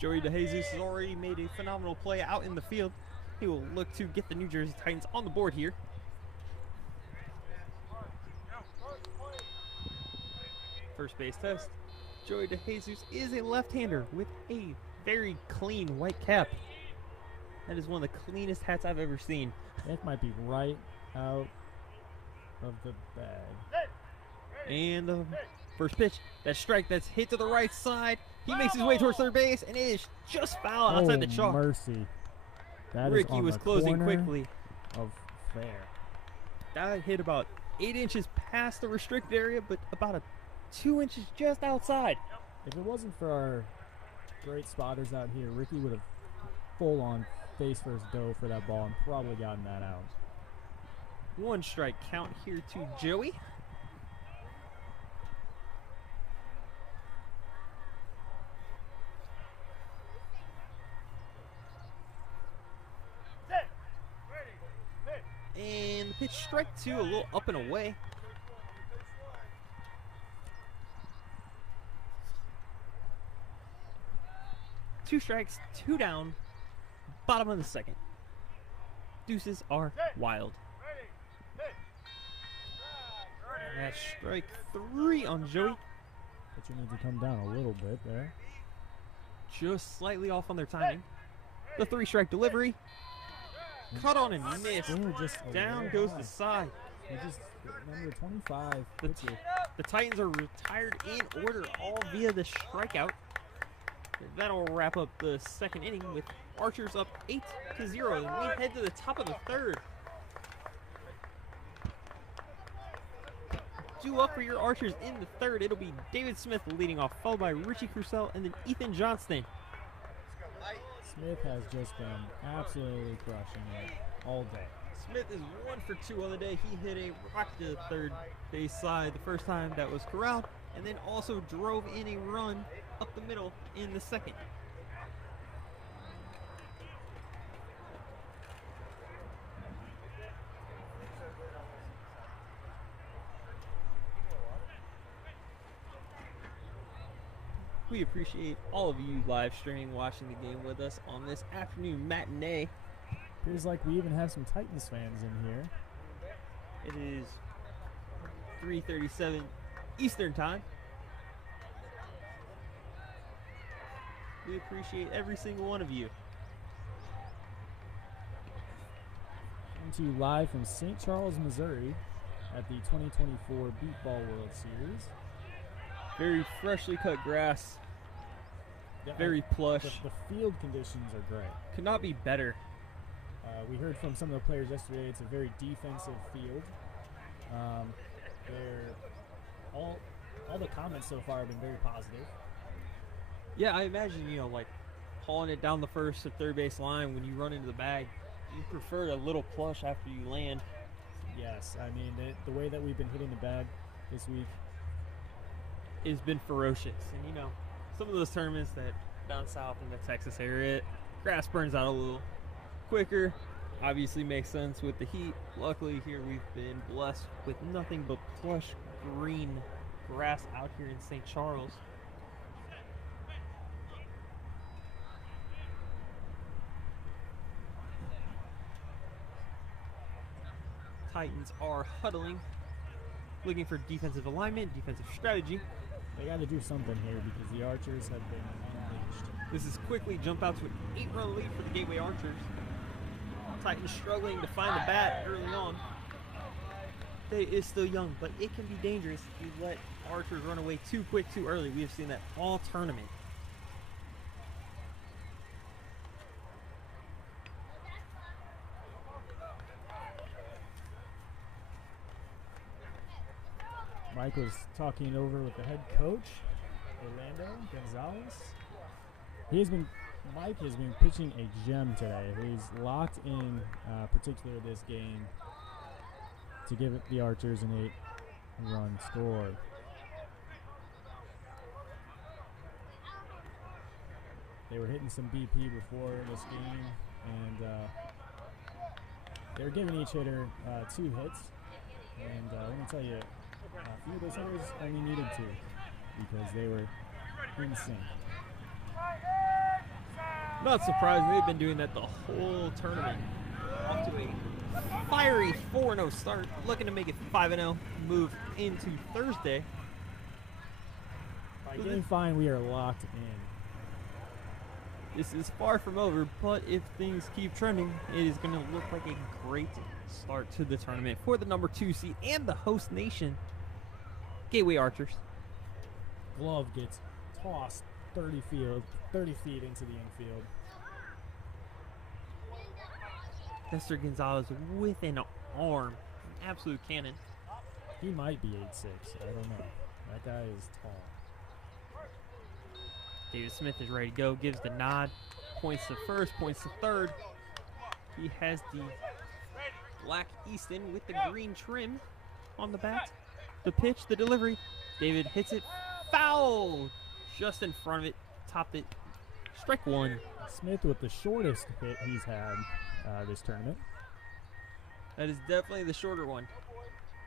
Joey DeJesus has already made a phenomenal play out in the field. He will look to get the New Jersey Titans on the board here. First base test. Joey DeJesus is a left-hander with a very clean white cap. That is one of the cleanest hats I've ever seen. That might be right out of the bag. And the first pitch, that strike that's hit to the right side. He makes his way towards third base, and it is just foul outside the chalk. Mercy. That Ricky is on was the closing corner quickly. Of fair. That hit about 8 inches past the restricted area, but about 2 inches just outside. If it wasn't for our great spotters out here, Ricky would have full-on face-first dove for that ball and probably gotten that out. 1 strike count here to Joey. And the pitch, strike 2, a little up and away. Two strikes, 2 down, bottom of the second. Deuces are wild. And that's strike 3 on Joey. But you need to come down a little bit there. Just slightly off on their timing. The 3-strike delivery. Cut on and missed. Just Down goes the side. Just number 25. The Titans are retired in order, all via the strikeout. That'll wrap up the second inning with Archers up 8-0. And we head to the top of the third. Due up for your Archers in the third, it'll be David Smith leading off, followed by Richie Crucell and then Ethan Johnston. Smith has just been absolutely crushing it all day. Smith is 1 for 2 on the day. He hit a rock to the third base side the first time that was corralled, and then also drove in a run up the middle in the second. We appreciate all of you live streaming, watching the game with us on this afternoon matinee. Appears like we even have some Titans fans in here. It is 3:37 Eastern Time. We appreciate every single one of you. Coming to you live from St. Charles, Missouri at the 2024 Beepball World Series. Very freshly cut grass, very plush. The field conditions are great. Could not be better. We heard from some of the players yesterday. It's a very defensive field. All the comments so far have been very positive. Yeah, I imagine, like hauling it down the first or third base line when you run into the bag, you prefer a little plush after you land. Yes, I mean, the way that we've been hitting the bag this week has been ferocious. And, some of those tournaments that down south in the Texas area, grass burns out a little quicker. Obviously makes sense with the heat. Luckily here we've been blessed with nothing but plush green grass out here in St. Charles. Titans are huddling, looking for defensive alignment, defensive strategy. They got to do something here because the Archers have been unleashed. This is quickly jump out to an 8-run lead for the Gateway Archers. Titans struggling to find the bat early on. They is still young, but it can be dangerous if you let Archers run away too quick, too early. We have seen that all tournament. Mike was talking over with the head coach, Orlando Gonzalez. Mike has been pitching a gem today. He's locked in, particularly this game, to give the Archers an 8-run score. They were hitting some BP before this game, and they were giving each hitter 2 hits. And let me tell you, a few of those hitters only needed 2 because they were in sync. Not surprising, they've been doing that the whole tournament. Off to a fiery 4-0 start, looking to make it 5-0, move into Thursday. By game 5, we are locked in. This is far from over, but if things keep trending, it is going to look like a great start to the tournament for the number 2 seed and the host nation, Gateway Archers. Glove gets tossed 30 feet into the infield. Nestor Gonzalez with an arm, an absolute cannon. He might be 8'6", I don't know. That guy is tall. David Smith is ready to go, gives the nod, points to first, points to third. He has the black Easton with the green trim on the bat. The pitch, the delivery. David hits it, foul! Just in front of it, topped it. Strike 1. Smith with the shortest hit he's had this tournament. That is definitely the shorter one.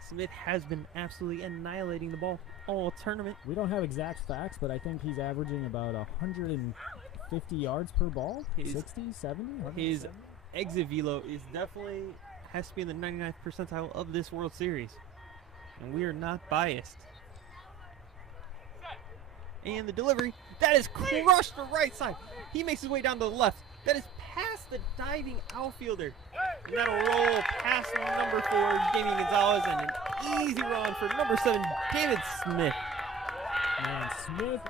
Smith has been absolutely annihilating the ball all tournament. We don't have exact facts, but I think he's averaging about 150 yards per ball. 60, 70, 170? His exit velo is definitely has to be in the 99th percentile of this World Series. And we are not biased. And the delivery, that is crushed the right side. He makes his way down to the left. That is past the diving outfielder. And that'll roll past number 4, Damian Gonzalez, and an easy run for number 7, David Smith. Man, Smith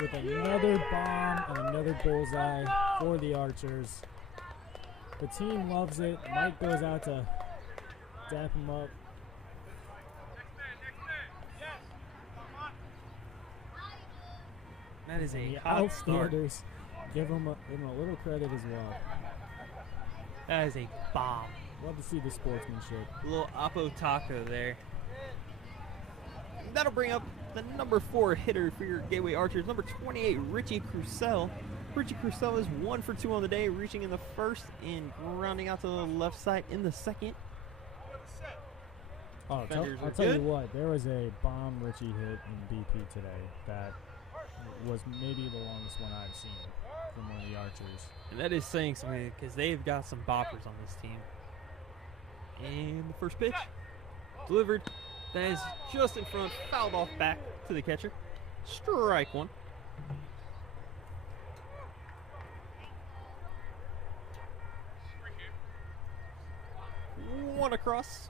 with another bomb and another bullseye for the Archers. The team loves it. Mike goes out to dap him up. That is a the hot start. outstanders give him a little credit as well. That is a bomb. Love to see the sportsmanship. A little Apo Taco there. That'll bring up the number 4 hitter for your Gateway Archers, number 28, Richie Crucell. Richie Crucell is 1 for 2 on the day, reaching in the first and rounding out to the left side in the second. Oh, I'll tell you what, there was a bomb Richie hit in BP today that was maybe the longest one I've seen from one of the archers. And that is saying something because they've got some boppers on this team. And the first pitch, delivered. That is just in front, fouled off back to the catcher. Strike one. One across.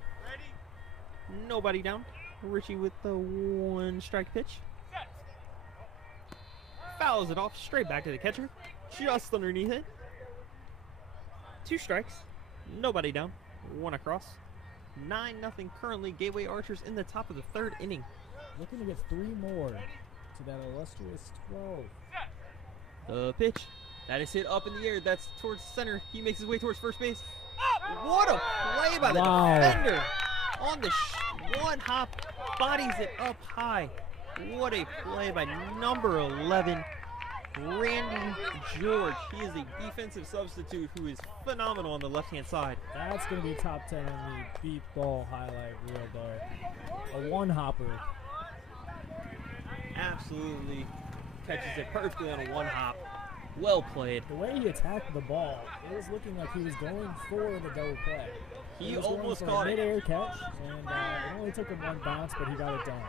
Nobody down. Richie with the 1 strike pitch. Fouls it off straight back to the catcher. Just underneath it. 2 strikes. Nobody down. 1 across. 9-0 currently. Gateway Archers in the top of the 3rd inning. Looking to get 3 more to that illustrious 12. The pitch. That is hit up in the air. That's towards center. He makes his way towards first base. What a play by the defender. On the 1 hop. Bodies it up high. What a play by number 11, Randy George. He is a defensive substitute who is phenomenal on the left-hand side. That's going to be top 10 on the Beepball highlight reel there. A 1-hopper. Absolutely catches it perfectly on a 1-hop. Well played. The way he attacked the ball, it was looking like he was going for the double play. He almost caught it. Mid-air catch, and it only took him 1 bounce, but he got it done.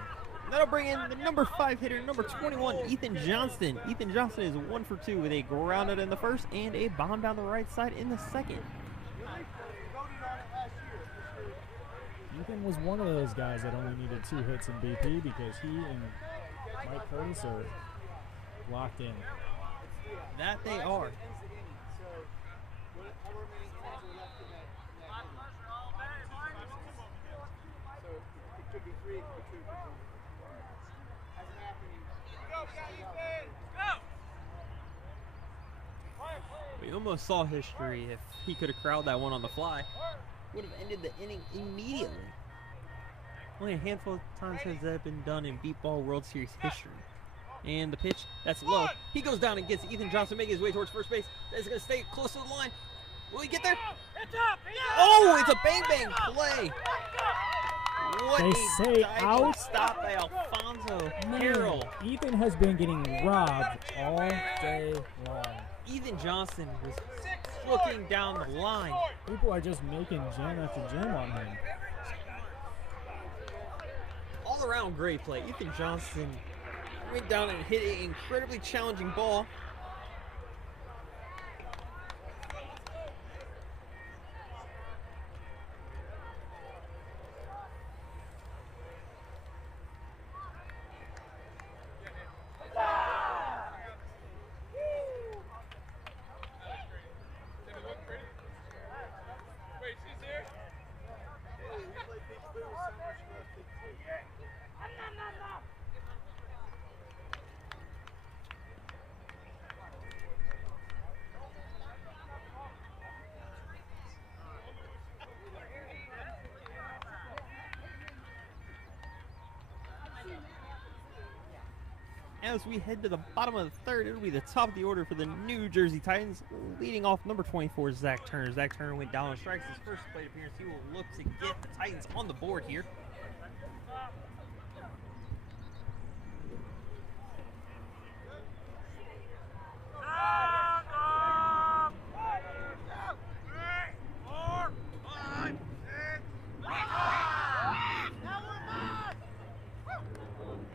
That'll bring in the number 5 hitter, number 21, Ethan Johnston. Ethan Johnston is 1 for 2 with a ground out in the first and a bomb down the right side in the second. Ethan was one of those guys that only needed 2 hits in BP because he and Mike Curtis are locked in. That they are. We almost saw history if he could have corralled that one on the fly. Would have ended the inning immediately. Only a handful of times has that been done in Beepball World Series history. And the pitch, that's low. He goes down and gets Ethan Johnson making his way towards first base. That's going to stay close to the line. Will he get there? Oh, it's a bang-bang play. What they say out. Stop by Alfonso Carroll. Ethan has been getting robbed all day long. Ethan Johnson was looking down the line. People are just making jam after jam on him. All around great play. Ethan Johnson went down and hit an incredibly challenging ball. As we head to the bottom of the 3rd, it'll be the top of the order for the New Jersey Titans. Leading off number 24, Zach Turner. Zach Turner went down on strikes his first plate appearance. He will look to get the Titans on the board here.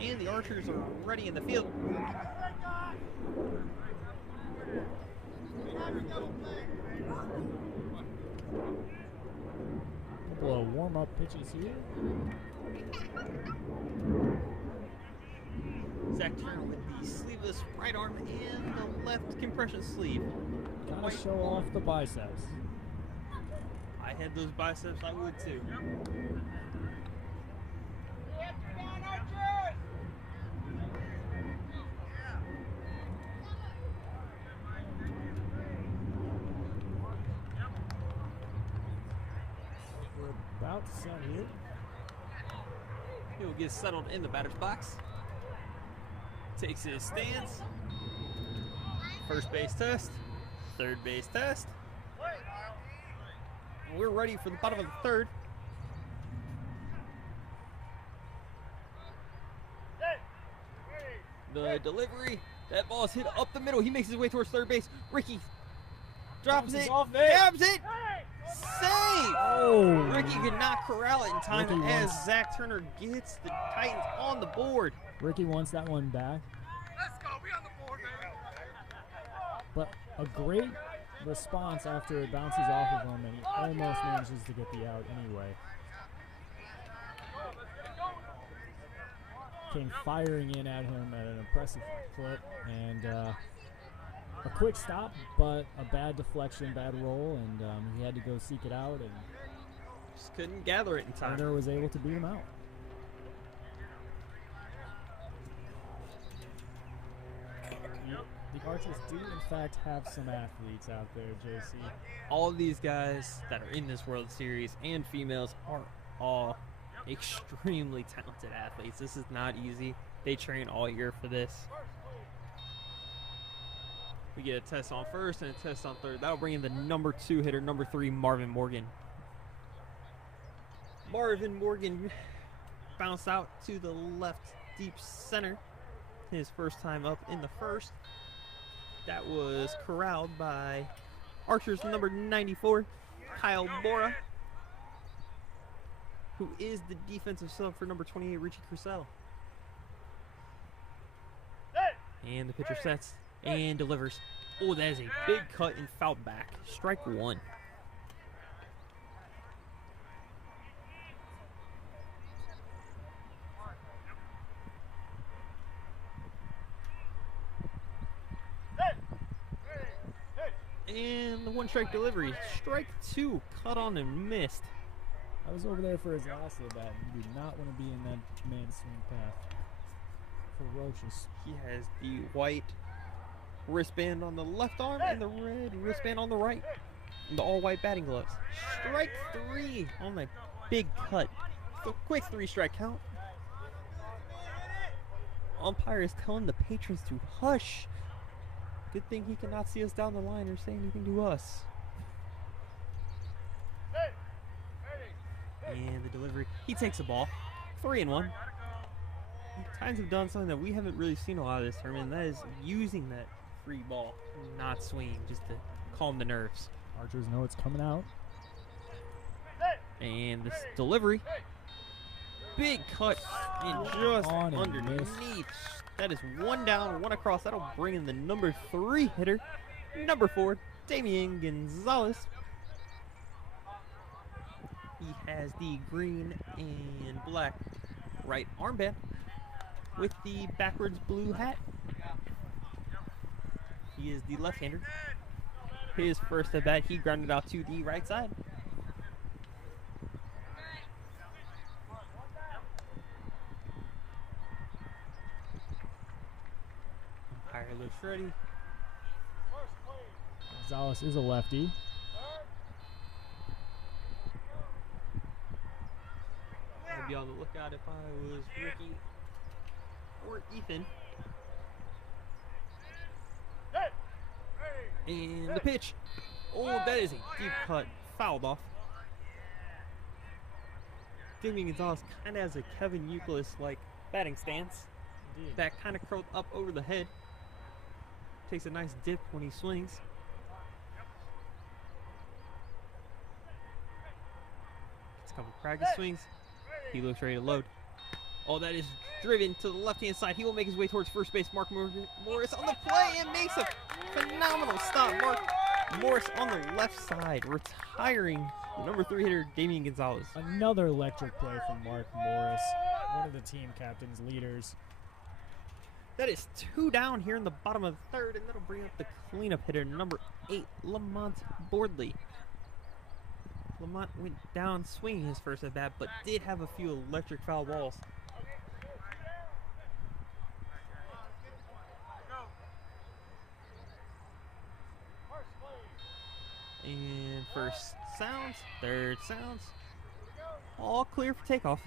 And the Archers are ready in the field. Couple of warm-up pitches here. Zach Turner with the sleeveless right arm and the left compression sleeve. Gotta show off the biceps. I had those biceps, I would too. About to set here. He'll get settled in the batter's box. Takes his stance. First base test. Third base test. We're ready for the bottom of the 3rd. The delivery That ball is hit up the middle. He makes his way towards third base. Ricky drops it, off there. grabs it, save! Oh. Ricky could not corral it in time Ricky as wants- Zach Turner gets the Titans on the board. Ricky wants that one back. Let's go. We on the board, baby. But a great response after it bounces off of him, and he almost manages to get the out anyway. Came firing in at him at an impressive clip, and a quick stop, but a bad deflection, bad roll, and he had to go seek it out, and Just couldn't gather it in time. Turner was able to beat him out. The Archers do, in fact, have some athletes out there, JC. All of these guys that are in this World Series and females are all extremely talented athletes. This is not easy. They train all year for this. We get a test on first and a test on third. That'll bring in the number 2 hitter, number 3, Marvin Morgan. Marvin Morgan bounced out to the left deep center. His first time up in the first. That was corralled by Archer's number 94, Kyle Bora, who is the defensive sub for number 28, Richie Crucell. And the pitcher sets and delivers. Oh, that is a big cut and foul back. Strike 1. And the 1-strike delivery. Strike 2. Cut on and missed. I was over there for his last at bat. You do not want to be in that man's swing path. Ferocious. He has the white wristband on the left arm and the red wristband on the right. And the all-white batting gloves. Strike 3 on the big cut. So quick 3-strike count. Umpire is telling the patrons to hush. Good thing he cannot see us down the line or say anything to us. And the delivery. He takes the ball. 3-1. Titans have done something that we haven't really seen a lot of this tournament, and that is using that free ball, not swinging, just to calm the nerves. Archers know it's coming out. And this delivery. Big cut and just On and underneath. That is 1 down, 1 across. That'll bring in the number 3 hitter, number 4, Damian Gonzalez. He has the green and black right armband with the backwards blue hat. He is the left-hander. His first at bat, he grounded out to the right side. Umpire looks ready. Gonzalez is a lefty. I'd be on the lookout if I was Ricky or Ethan. And the pitch. Oh, that is a deep cut. Fouled off. Damian Gonzalez kind of has a Kevin Youkilis-like batting stance. Indeed. That kind of curled up over the head. Takes a nice dip when he swings. It's a couple practice swings. He looks ready to load. Oh, that is driven to the left-hand side. He will make his way towards first base. Mark Morris on the play and makes a phenomenal stop. Mark Morris on the left side, retiring the number 3 hitter, Damian Gonzalez. Another electric play from Mark Morris, one of the team captain's leaders. That is 2 down here in the bottom of the 3rd, and that'll bring up the cleanup hitter, number 8, Lamont Boardley. Lamont went down swinging his first at bat, but did have a few electric foul balls. And first sounds, third sounds, all clear for takeoff.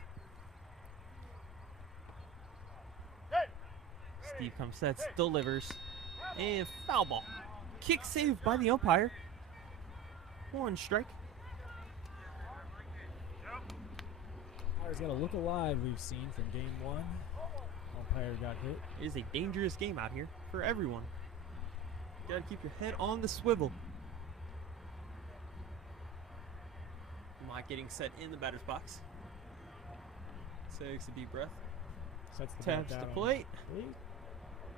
Steve comes sets, delivers, and foul ball. Kick saved by the umpire. 1 strike. Umpire's got a look alive we've seen from game 1. Umpire got hit. It is a dangerous game out here for everyone. You gotta keep your head on the swivel. Mike getting set in the batter's box. Takes a deep breath. Sets the Taps bat the down. plate.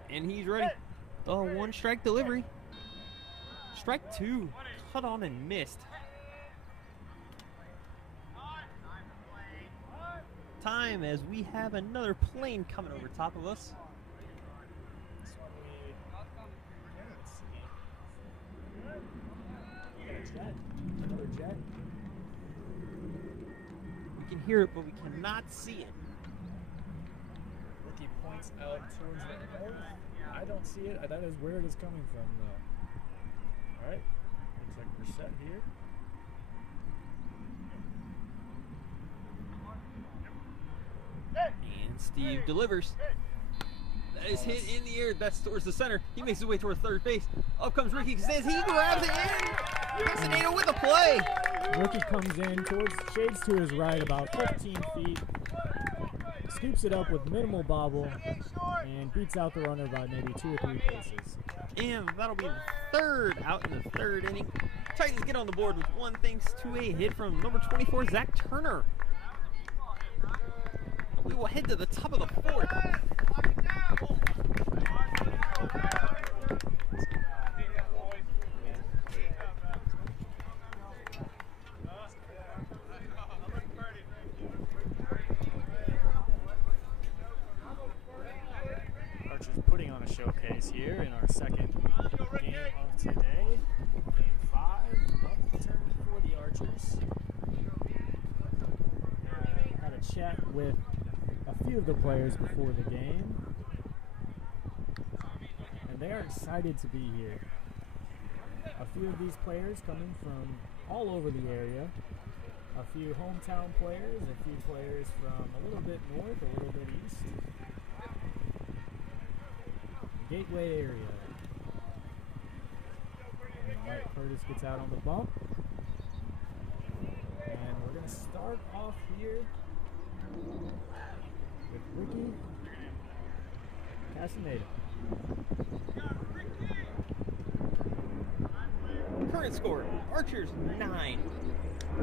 And he's ready. The 1-strike delivery. Strike 2. Cut on and missed. Time as we have another plane coming over top of us. This one let's see. We got a jet. Another jet. We can hear it, but we cannot see it. Rookie points out towards the north. I don't see it. That is where it is coming from, though. All right. Looks like we're set here. And Steve delivers. That is hit in the air. That's towards the center. He makes his way toward third base. Up comes Ricky Castanz. He grabs it in. Castaneda with a play. Rookie comes in towards, shades to his right about 15 feet. Scoops it up with minimal bobble and beats out the runner by maybe 2 or 3 paces. And that'll be the third out in the third inning. Titans get on the board with one thanks to a hit from number 24, Zach Turner. We will head to the top of the fourth. Archer's putting on a showcase here in our second game of today. Game 5 of the tournament for the Archers. Had a chat with a few of the players before the game, and they are excited to be here. A few of these players coming from all over the area. A few hometown players, a few players from a little bit north, a little bit east. Gateway area. And Mike Curtis gets out on the bump. And we're going to start off here with Ricky Castaneda. Current score, Archers 9,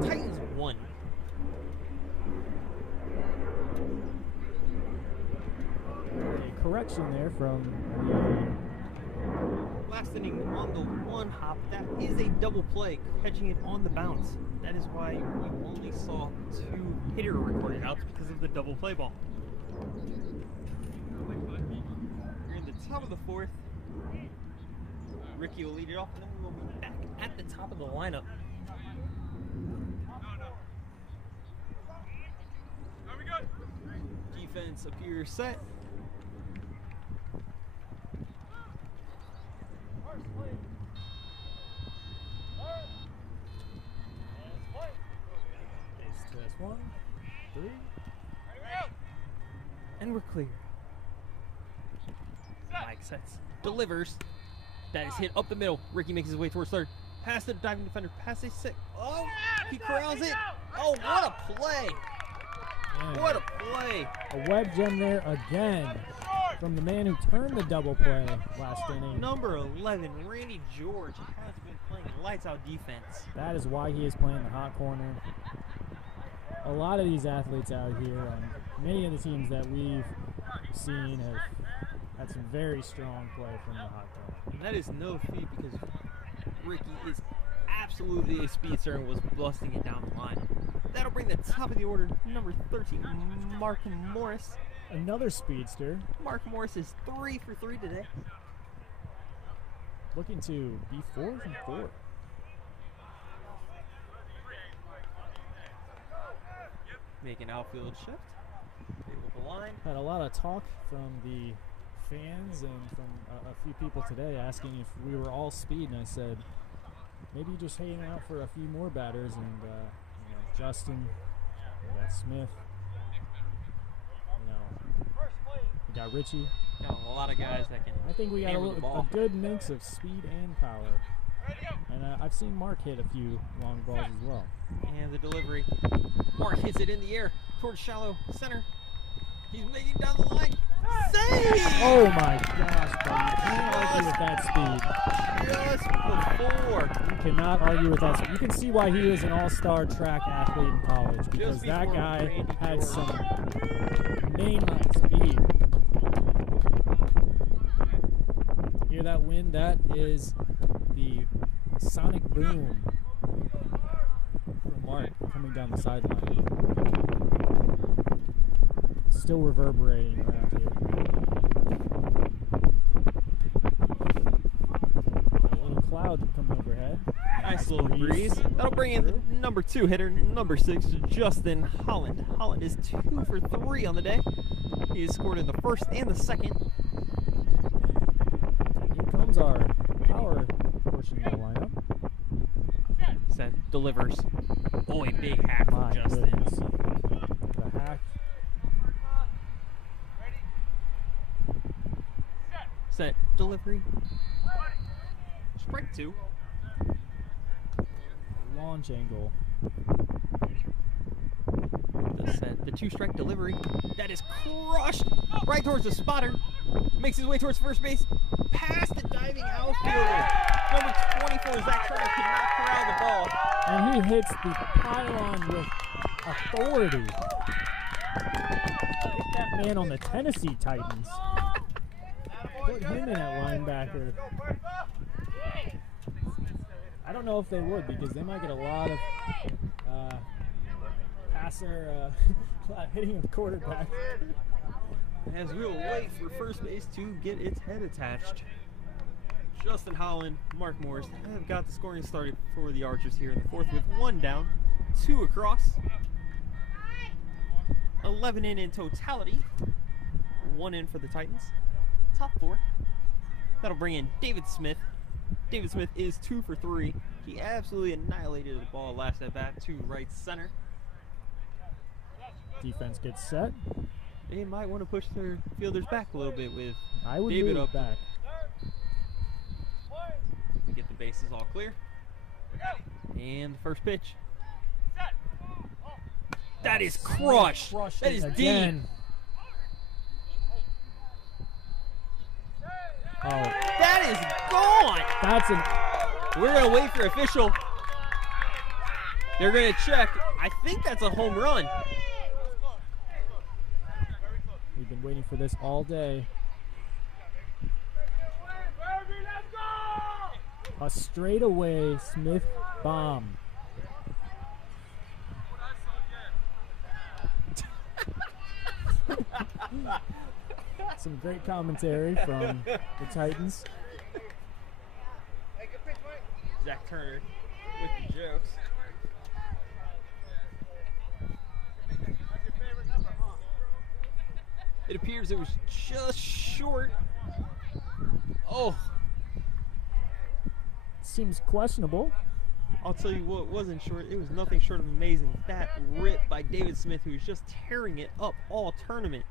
Titans 1. A correction there from Last inning on the one hop, that is a double play, catching it on the bounce. That is why we only saw 2 hitter recorded outs because of the double play ball. We're in the top of the fourth. Ricky will lead it off, and then we'll be back at the top of the lineup. Defense appears set. Test 1, 3. And we're clear. Mike sets, delivers. That is hit up the middle. Ricky makes his way towards third. Past the diving defender, past a six. Oh, he corrals it. Oh, what a play. Man. What a play. A web gem there again from the man who turned the double play last inning. Number 11, Randy George, has been playing lights out defense. That is why he is playing the hot corner. A lot of these athletes out here, and many of the teams that we've seen have had some very strong play from the hot corner. And that is no feat because Ricky is absolutely a speedster and was busting it down the line. That'll bring the top of the order, number 13, Mark Morris. Another speedster. Mark Morris is 3 for 3 today. Looking to be 4 from 4. Make an outfield shift. Stay with the line. Had a lot of talk from the fans and from a few people today asking if we were all speed, and I said maybe just hanging out for a few more batters, and Justin, we got Smith, we got Richie. Got a lot of guys that can. I think we got hammer the a ball. good mix of speed and power. And I've seen Mark hit a few long balls as well. And the delivery. Mark hits it in the air towards shallow center. He's making down the line. Save! Oh my gosh, buddy. You can't argue with that speed. Just before. You cannot argue with that speed. You can see why he was an all-star track athlete in college, because that before guy Randy had George. some mainline speed. Hear that wind? That is the sonic boom from Mark coming down the sideline. Still reverberating around here. A little cloud coming overhead. Nice little breeze. That'll bring in the number 2 hitter, number 6, Justin Holland. Holland is 2 for 3 on the day. He has scored in the first and the second. Here comes our power portion of the lineup. Set delivers. Oh, a big hack from My Justin. goodness. The hack. Set delivery. Strike 2. Launch angle. The 2-strike delivery. That is crushed right towards the spotter. Makes his way towards first base. Past the diving outfielder. Number 24, Zach Turner, could not corral the ball. And he hits the pylon with authority. Get that man on the Tennessee Titans. Put him in at linebacker. I don't know if they would, because they might get a lot of passer hitting the quarterback. As we'll wait for first base to get its head attached. Justin Holland, Mark Morris have got the scoring started for the Archers here in the 4th with 1 down, 2 across. 11 in totality. 1 in for the Titans. Top 4. That'll bring in David Smith. David Smith is 2 for 3. He absolutely annihilated the ball last at bat to right center. Defense gets set. They might want to push their fielders back a little bit with I would David move up back. to get the bases all clear. And the first pitch. That is crushed. Crushed That it is again. deep. Oh, That is gone. that's an. We're going to wait for official. They're going to check. I think that's a home run. We've been waiting for this all day. A straightaway Smith bomb. Some great commentary from the Titans. Zach Turner with the jokes. It appears it was just short. Oh, Seems questionable. I'll tell you what wasn't short. It was nothing short of amazing. That rip by David Smith, who was just tearing it up all tournament.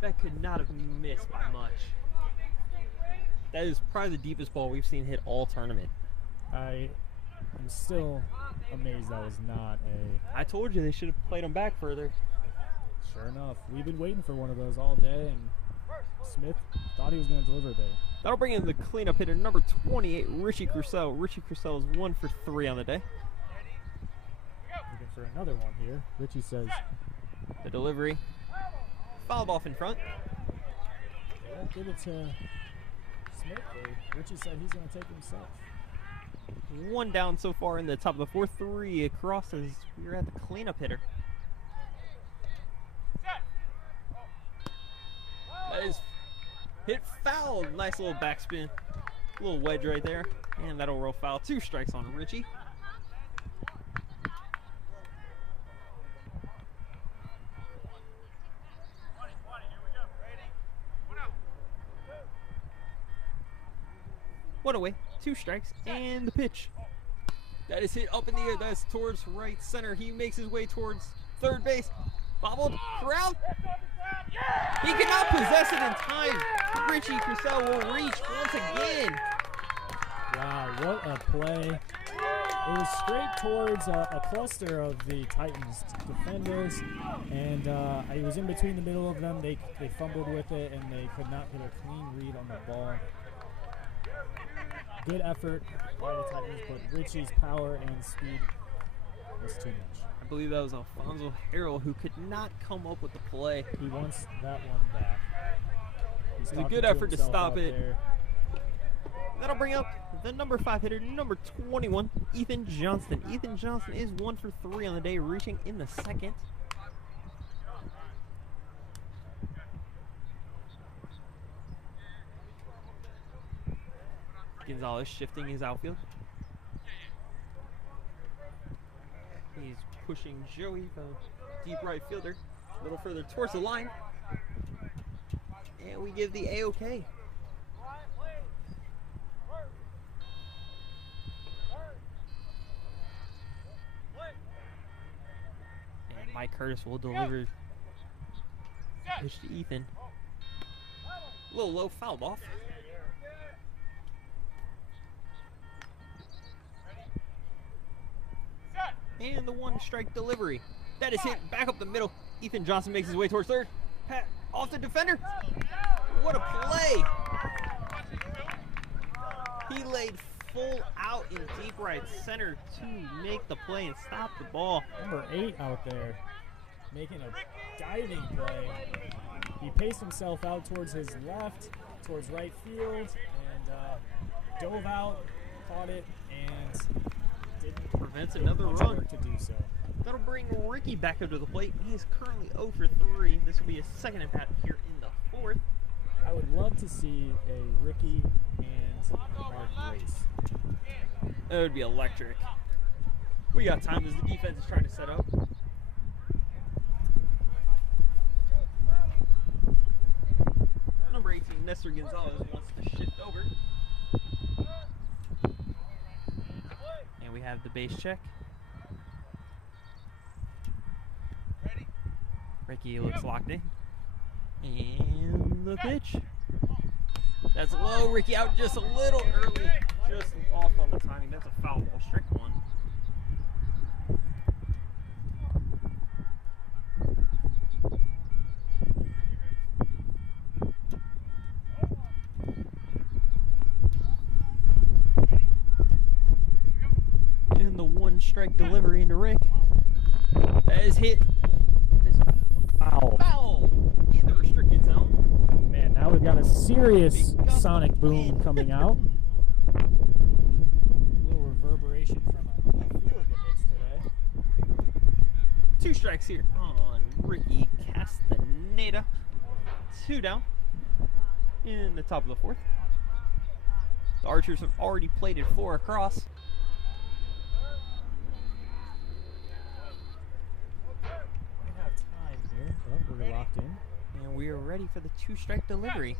That could not have missed by much. That is probably the deepest ball we've seen hit all tournament. I am still amazed that was not a. I told you they should have played him back further. Sure enough, we've been waiting for one of those all day, and Smith thought he was going to deliver big. That'll bring in the cleanup hitter, number 28, Richie Crucell. Richie Crucell is 1 for 3 on the day. Looking for another one here. Richie says, The delivery. Fouled off in front. yeah, give it to Smith. Richie said he's going to take it himself. 1 down so far in the top of the 4th. 3 across as we're at the cleanup hitter. That is hit foul. Nice little backspin. Little wedge right there. And that'll roll foul. 2 strikes on Richie. One away. 2 strikes. And the pitch. That is hit up in the air. That's towards right center. He makes his way towards third base. Bobbled. Corralled. He cannot possess it in time. Richie Crucell will reach once again. Wow, what a play. It was straight towards a cluster of the Titans defenders, and I was in between the middle of them. They fumbled with it, and they could not get a clean read on the ball. Good effort by the Titans, but Richie's power and speed was too much. I believe that was Alfonso Harrell who could not come up with the play. He wants that one back. It was a good effort to stop it. That'll bring up the number 5 hitter, number 21, Ethan Johnston. Ethan Johnston is 1 for 3 on the day, reaching in the second. Gonzalez shifting his outfield. He's pushing Joey, the deep right fielder, a little further towards the line. And we give the A-OK. And Mike Curtis will deliver pitch to Ethan. A little low, fouled off. And the 1-strike delivery. That is hit back up the middle. Ethan Johnson makes his way towards third. Pat off the defender. What a play. He laid full out in deep right center to make the play and stop the ball. Number 8 out there making a diving play. He paced himself out towards his left, towards right field, and dove out, caught it, and didn't prevents another much run work to do so. That'll bring Ricky back up to the plate. He is currently 0 for 3. This will be his second at bat here in the 4th. I would love to see a Ricky and Mark race. That would be electric. We got time as the defense is trying to set up. Number 18, Nestor Gonzalez wants to shift over. And we have the base check. Ricky looks locked in. And the pitch. That's low. Ricky out just a little early. Just off on the timing. That's a foul ball. Strike 1. And the 1-strike delivery into Rick. That is hit. Foul. Foul in the restricted zone. Man, now we've got a serious sonic boom coming out. A little reverberation from a few of the hits today. 2 strikes here on Ricky Castaneda. 2 down in the top of the 4th. The Archers have already plated 4 across. We're locked in. And we are ready for the 2-strike delivery.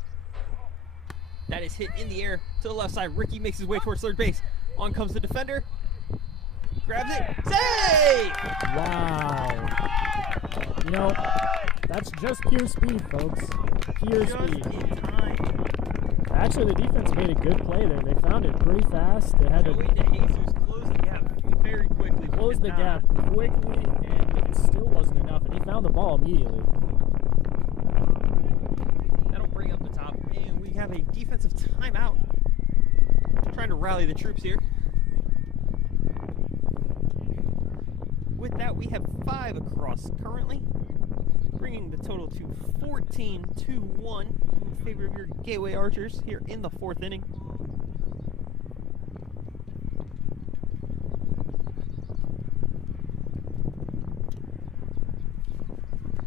That is hit in the air to the left side. Ricky makes his way towards third base. On comes the defender. Grabs it. Save! Wow. You know, that's just pure speed, folks. Pure Just speed. in time. Actually, the defense made a good play there. They found it pretty fast. They had to Joey DeJesus closed the gap very quickly. close the gap quickly, and it still wasn't enough. And he found the ball immediately. That'll bring up the top, and we have a defensive timeout. Trying to rally the troops here. With that, we have 5 across currently, bringing the total to 14-1 in favor of your Gateway Archers here in the 4th inning.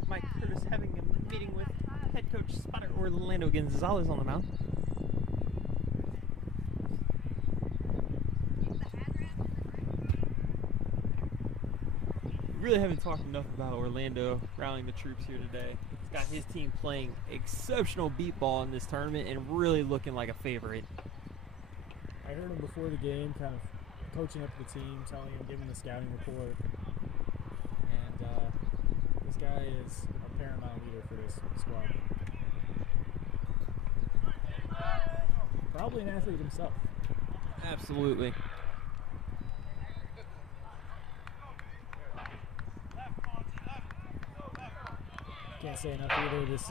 Mike Curtis having a meeting with head coach spotter Orlando Gonzalez on the mound. Really haven't talked enough about Orlando rallying the troops here today. He's got his team playing exceptional beat ball in this tournament and really looking like a favorite. I heard him before the game, kind of coaching up the team, telling him, giving the scouting report. And this guy is a paramount leader for this squad. Probably an athlete himself. Absolutely. can't say enough either. This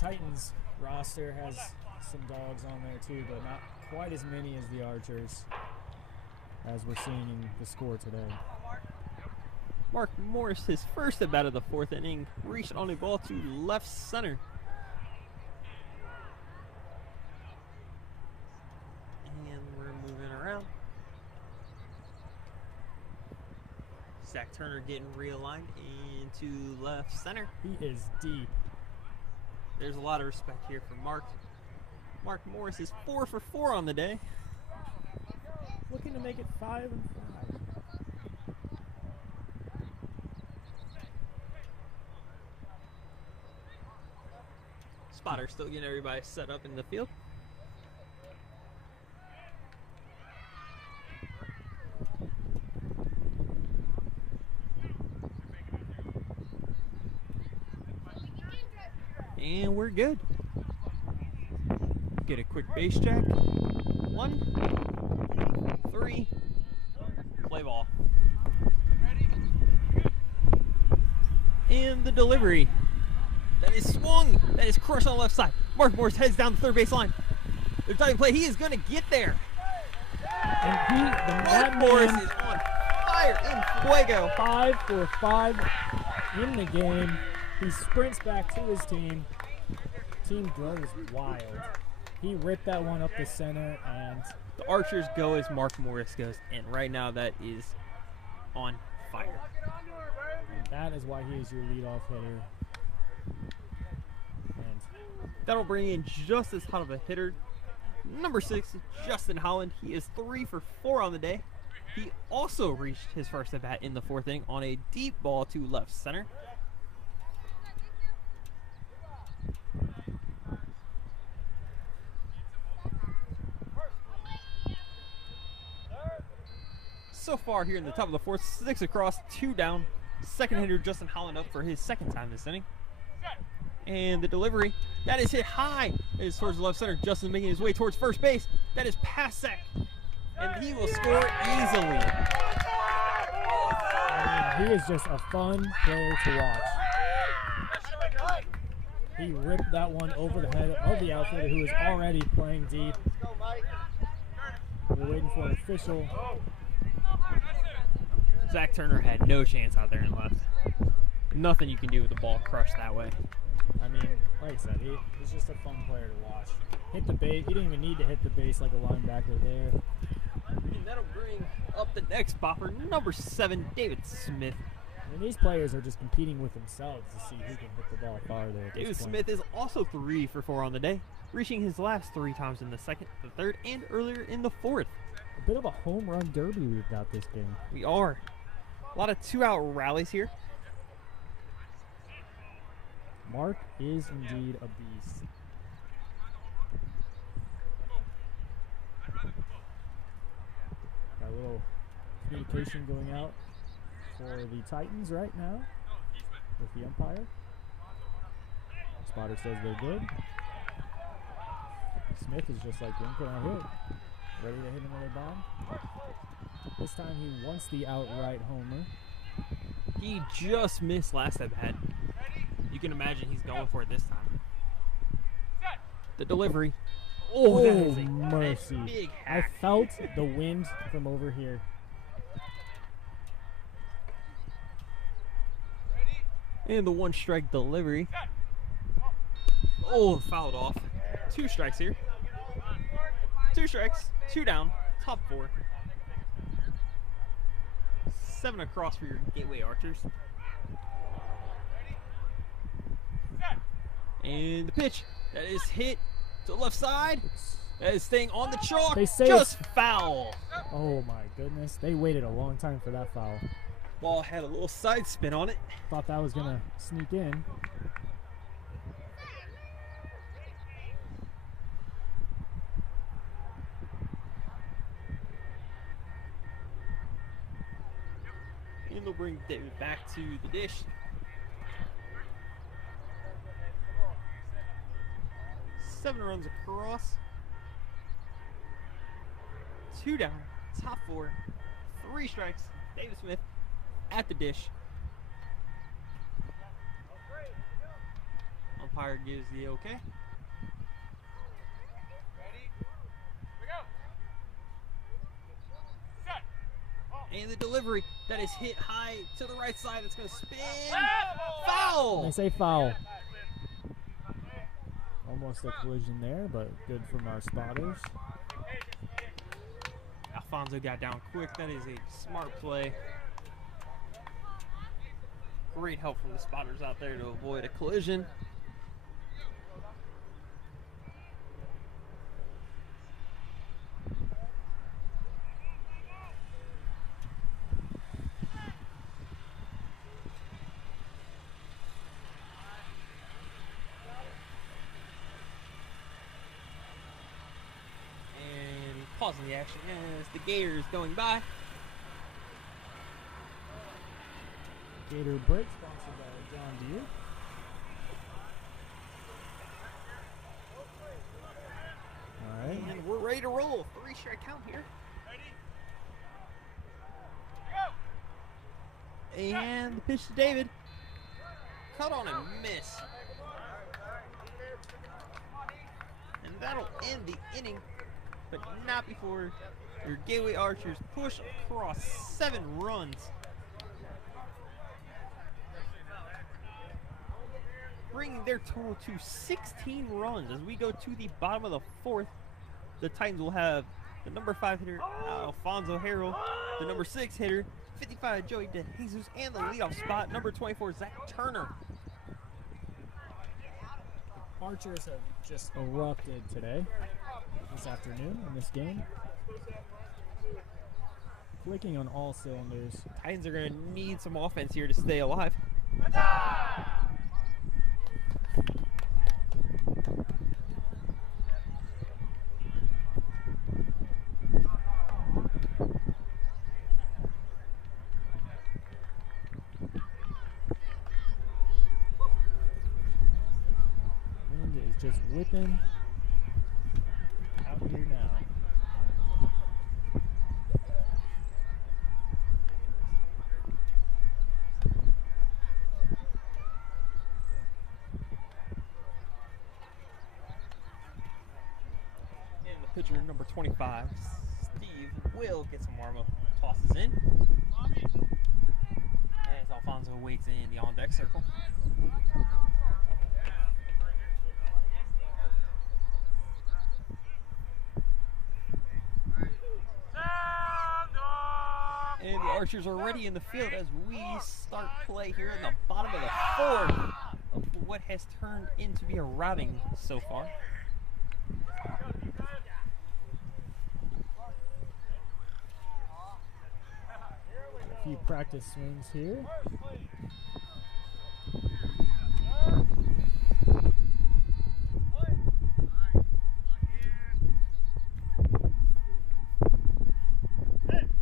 Titans roster has some dogs on there too, but not quite as many as the Archers, as we're seeing in the score today. Mark Morris, his first at bat of the 4th inning, reached on a ball to left center. And we're moving around. Zach Turner getting realigned into left center. He is deep. There's a lot of respect here for Mark. Mark Morris is 4 for 4 on the day. Looking to make it 5 and 5. Spotter still getting everybody set up in the field. And we're good. Get a quick base check. 1, 3, play ball. And the delivery. That is swung. That is crushed on the left side. Mark Morris heads down the third base line. They're trying to play. He is going to get there. And Mark Morris is on fire in fuego. 5 for 5 in the game. He sprints back to his team. Team goes wild. He ripped that one up the center, and The Archers go as Mark Morris goes, and right now that is on fire. and that is why he is your leadoff hitter. And That'll bring in just as hot of a hitter. Number 6, Justin Holland. He is 3 for 4 on the day. He also reached his first at bat in the 4th inning on a deep ball to left center. So far here in the top of the 4th, 6 across, 2 down. Second hitter Justin Holland up for his second time this inning. And the delivery, that is hit high. It is towards the left center. Justin making his way towards first base. That is past Zach. And he will score easily. I mean, he is just a fun player to watch. He ripped that one over the head of the outfielder who was already playing deep. We're waiting for an official. Zach Turner had no chance out there in left. Nothing you can do with the ball crushed that way. I mean, like I said, he's just a fun player to watch. Hit the base. He didn't even need to hit the base like a linebacker there. And that'll bring up the next bopper, number 7, David Smith. I mean, these players are just competing with themselves to see who can hit the ball farther. At David this point. Smith is also 3 for 4 on the day, reaching his last 3 times in the 2nd, the 3rd, and earlier in the 4th. A bit of a home run derby we've got this game. We are. A lot of 2-out rallies here. Mark is indeed a beast. Got a little communication going out for the Titans right now with the umpire. Spotter says they're good. Smith is just like, when can I hit? Ready to hit another bomb. This time he wants the outright homer. He just missed last at bat. You can imagine he's going for it this time. The delivery. Oh, that is a mercy. big I hack. felt the wind from over here. And the 1-strike delivery. Oh, fouled off. 2 strikes here. 2 strikes, 2 down, top 4. 7 across for your Gateway Archers. And the pitch, that is hit to the left side. That is staying on the chalk. They say just foul. Oh my goodness. They waited a long time for that foul. Ball had a little side spin on it. Thought that was going to sneak in. And they'll bring David back to the dish. Seven runs across. 2 down, top 4, 3 strikes. David Smith at the dish. umpire gives the okay. And the delivery that is hit high to the right side. It's going to spin. Foul! They say foul. Almost a collision there, but good from our spotters. Alfonso got down quick. That is a smart play. Great help from the spotters out there to avoid a collision. Pausing the action as the Gators going by. Gator break sponsored by John Deere. All right. And we're ready to roll. 3-strike count here. And the pitch to David. Cut on and miss. And that'll end the inning, but not before your Gateway Archers push across 7 runs. Bringing their total to 16 runs as we go to the bottom of the 4th. The Titans will have the number 5 hitter, Alfonso Harrell, the number 6 hitter, 55 Joey DeJesus, and the leadoff spot, number 24 Zach Turner. Archers have just erupted today, this afternoon in this game. Clicking on all cylinders. Titans are going to need some offense here to stay alive. Wind is just whipping out here now. Pitcher number 25, Steve, will get some warm-up tosses in. As Alfonso waits in the on-deck circle. And the Archers are ready in the field as we start play here in the bottom of the 4th of what has turned into be a routing so far. A few practice swings here.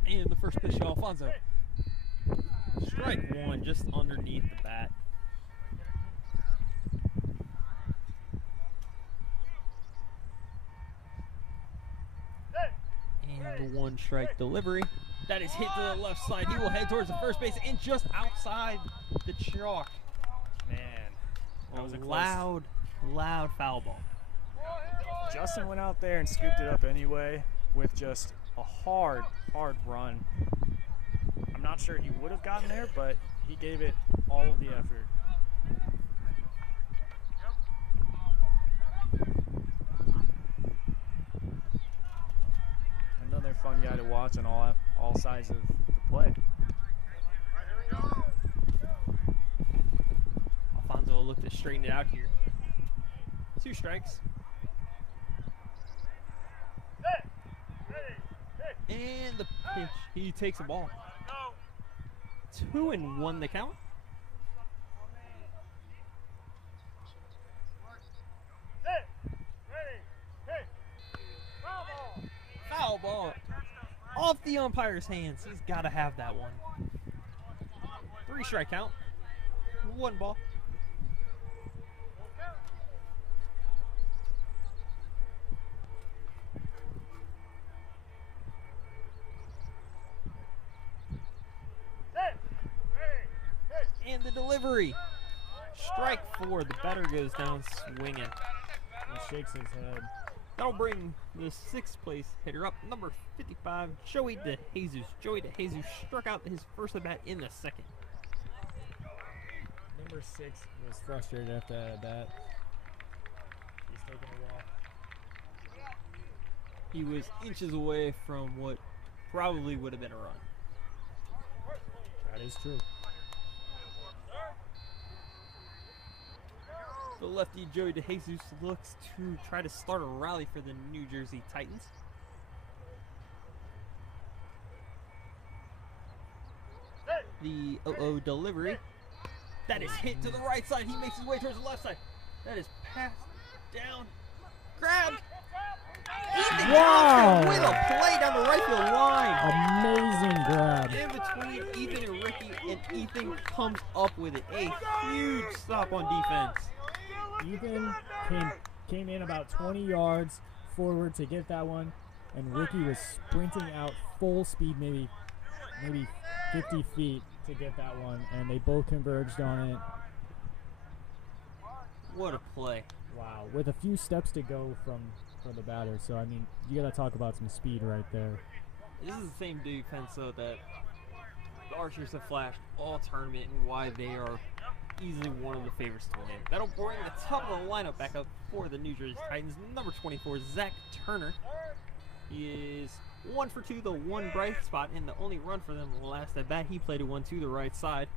And the first pitch to Alfonso. Strike 1 just underneath the bat. And the 1-strike delivery. That is hit to the left side. He will head towards the first base and just outside the chalk. Man, that was a loud foul ball. Justin went out there and scooped it up anyway with just a hard run. I'm not sure he would have gotten there, but he gave it all of the effort. Another fun guy to watch on all sides of the play. Alfonso will look to straighten it out here. 2 strikes. And the pitch, he takes the ball. 2-1 the count. Foul ball off the umpire's hands. He's got to have that one. 3-strike count. 1 ball. And the delivery. strike 4. The batter goes down swinging. He shakes his head. That'll bring the 6th place hitter up, number 55, Joey DeJesus. Joey DeJesus struck out his first at bat in the 2nd. Number 6 was frustrated after that at bat. He's taking a walk. He was inches away from what probably would have been a run. That is true. The lefty Joey DeJesus looks to try to start a rally for the New Jersey Titans. The 0-0 delivery. That is hit to the right side. He makes his way towards the left side. That is passed down. Grabbed. Ethan Johnson with a play down the right field line. Amazing grab. In between Ethan and Ricky, and Ethan comes up with it. A huge stop on defense. Ethan came in about 20 yards forward to get that one, and Ricky was sprinting out full speed, maybe 50 feet to get that one, and they both converged on it. What a play. Wow, with a few steps to go from the batter. So, I mean, you got to talk about some speed right there. This is the same defense, though, that the Archers have flashed all tournament and why they are easily one of the favorites to win. That'll bring the top of the lineup back up for the New Jersey Titans. Number 24, Zach Turner. He is 1 for 2, the one bright spot, and the only run for them last at bat. He played a 1 to the right side.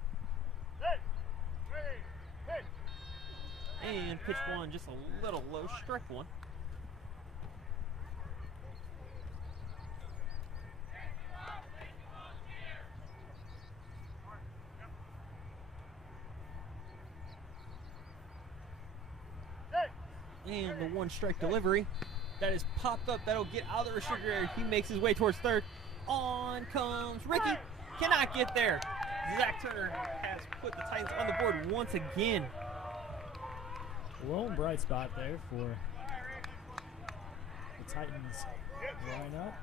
And pitch 1 just a little low, strike 1. And the 1 strike delivery that is popped up. That'll get out of the restrictor area. He makes his way towards third. On comes Ricky. Cannot get there. Zach Turner has put the Titans on the board once again. Lone bright spot there for the Titans lineup.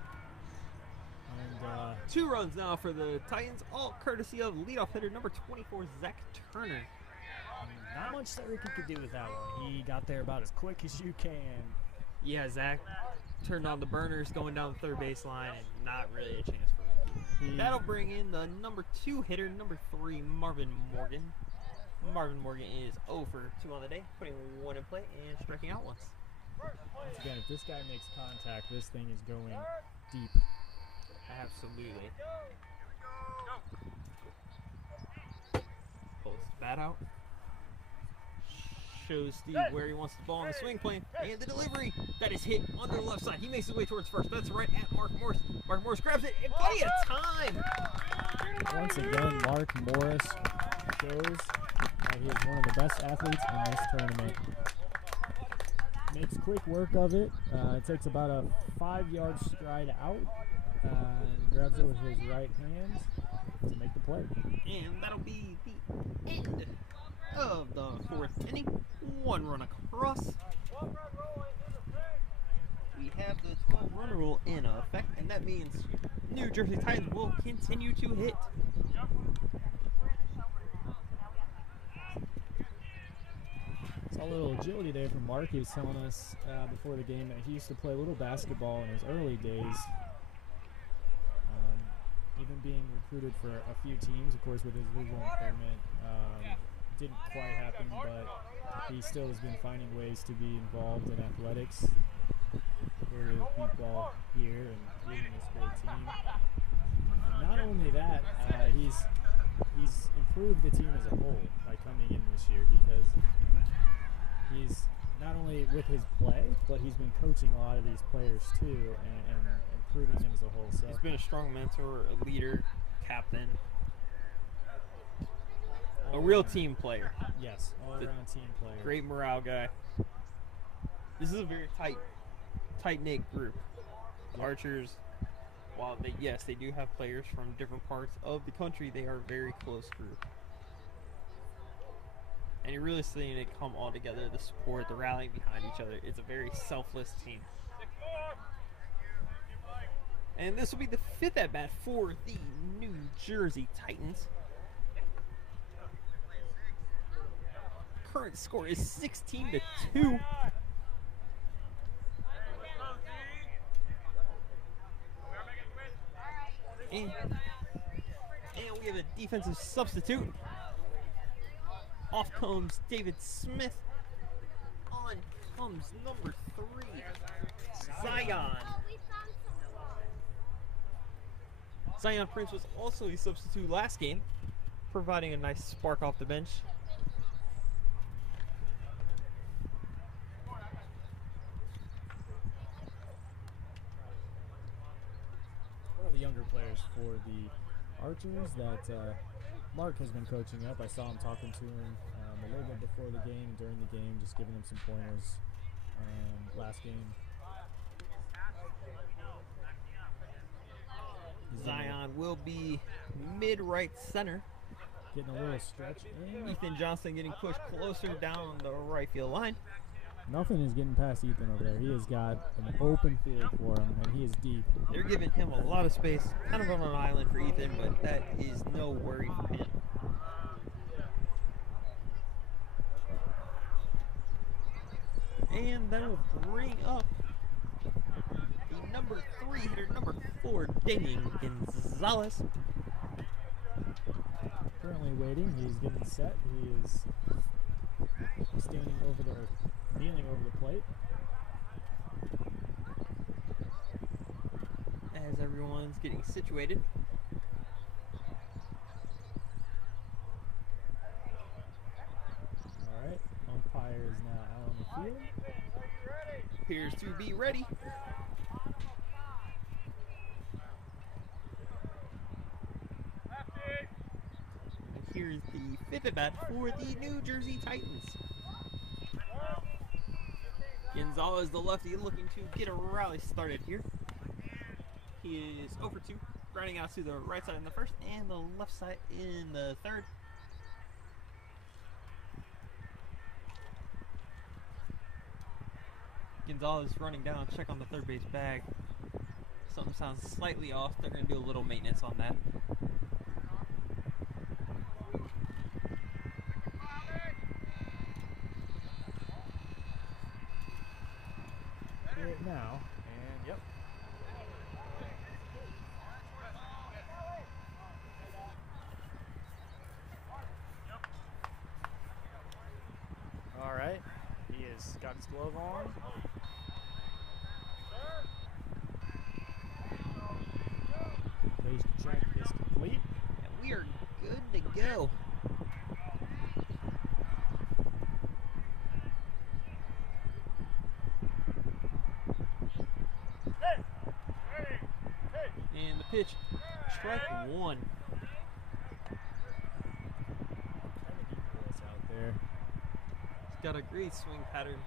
And 2 runs now for the Titans, all courtesy of leadoff hitter number 24, Zach Turner. not much that Ricky could do with that one. He got there about as quick as you can. Yeah, Zach turned on the burners going down the third baseline, and not really a chance for him. That'll bring in the number 2 hitter, number 3, Marvin Morgan. Marvin Morgan is 0 for 2 on the day, putting 1 in play and striking out once. Once again, if this guy makes contact, this thing is going deep. Absolutely. Pulls the bat out. Shows Steve where he wants the ball on the swing plane. And the delivery that is hit on the left side. He makes his way towards first. That's right at Mark Morris. Mark Morris grabs it and plenty of time. Once again, Mark Morris shows that he is one of the best athletes in this tournament. Makes quick work of it. It takes about a 5-yard stride out. And grabs it with his right hand to make the play. And that'll be the end of the 4th inning. 1 run across. We have the 12-run rule in effect, and that means New Jersey Titans will continue to hit. Saw a little agility there from Mark. He was telling us before the game that he used to play a little basketball in his early days. Even being recruited for a few teams, of course, with his visual impairment, didn't quite happen, but he still has been finding ways to be involved in athletics for Beepball here and leading this great team. And not only that, he's improved the team as a whole by coming in this year, because he's not only with his play, but he's been coaching a lot of these players too, and improving them as a whole. So he's been a strong mentor, a leader, captain, a real team player. Yes, all-around team player. Great morale guy. This is a very tight-knit group. The Archers, while they do have players from different parts of the country, they are a very close group. And you're really seeing it come all together, the support, the rallying behind each other. It's a very selfless team. And this will be the 5th at-bat for the New Jersey Titans. current score is 16-2. And we have a defensive substitute. Off comes David Smith. On comes number 3, Zion. Zion Prince was also a substitute last game, providing a nice spark off the bench. One of the younger players for the Archers that Mark has been coaching up. I saw him talking to him a little bit before the game, during the game, just giving him some pointers last game. Zion will be mid-right center. Getting a little stretch in. Ethan Johnson getting pushed closer down the right field line. Nothing is getting past Ethan over there. He has got an open field for him, and he is deep. They're giving him a lot of space, kind of on an island for Ethan, but that is no worry for him. And that will bring up the number 3 hitter, number 4, Damian Gonzalez. Currently waiting. He's getting set. He is kneeling over the plate. As everyone's getting situated. All right. Umpire is now out on the field. Appears to be ready. And here's the 5th at bat for the New Jersey Titans. Gonzalez, the lefty, looking to get a rally started here. He is 0 for 2, grinding out to the right side in the first and the left side in the third. Gonzalez running down, check on the third base bag. Something sounds slightly off. They're going to do a little maintenance on that. Hear it now, and yep. All right, he has got his glove on. Base check is complete. And we are good to go. And the pitch, strike 1. Out there. He's got a great swing pattern.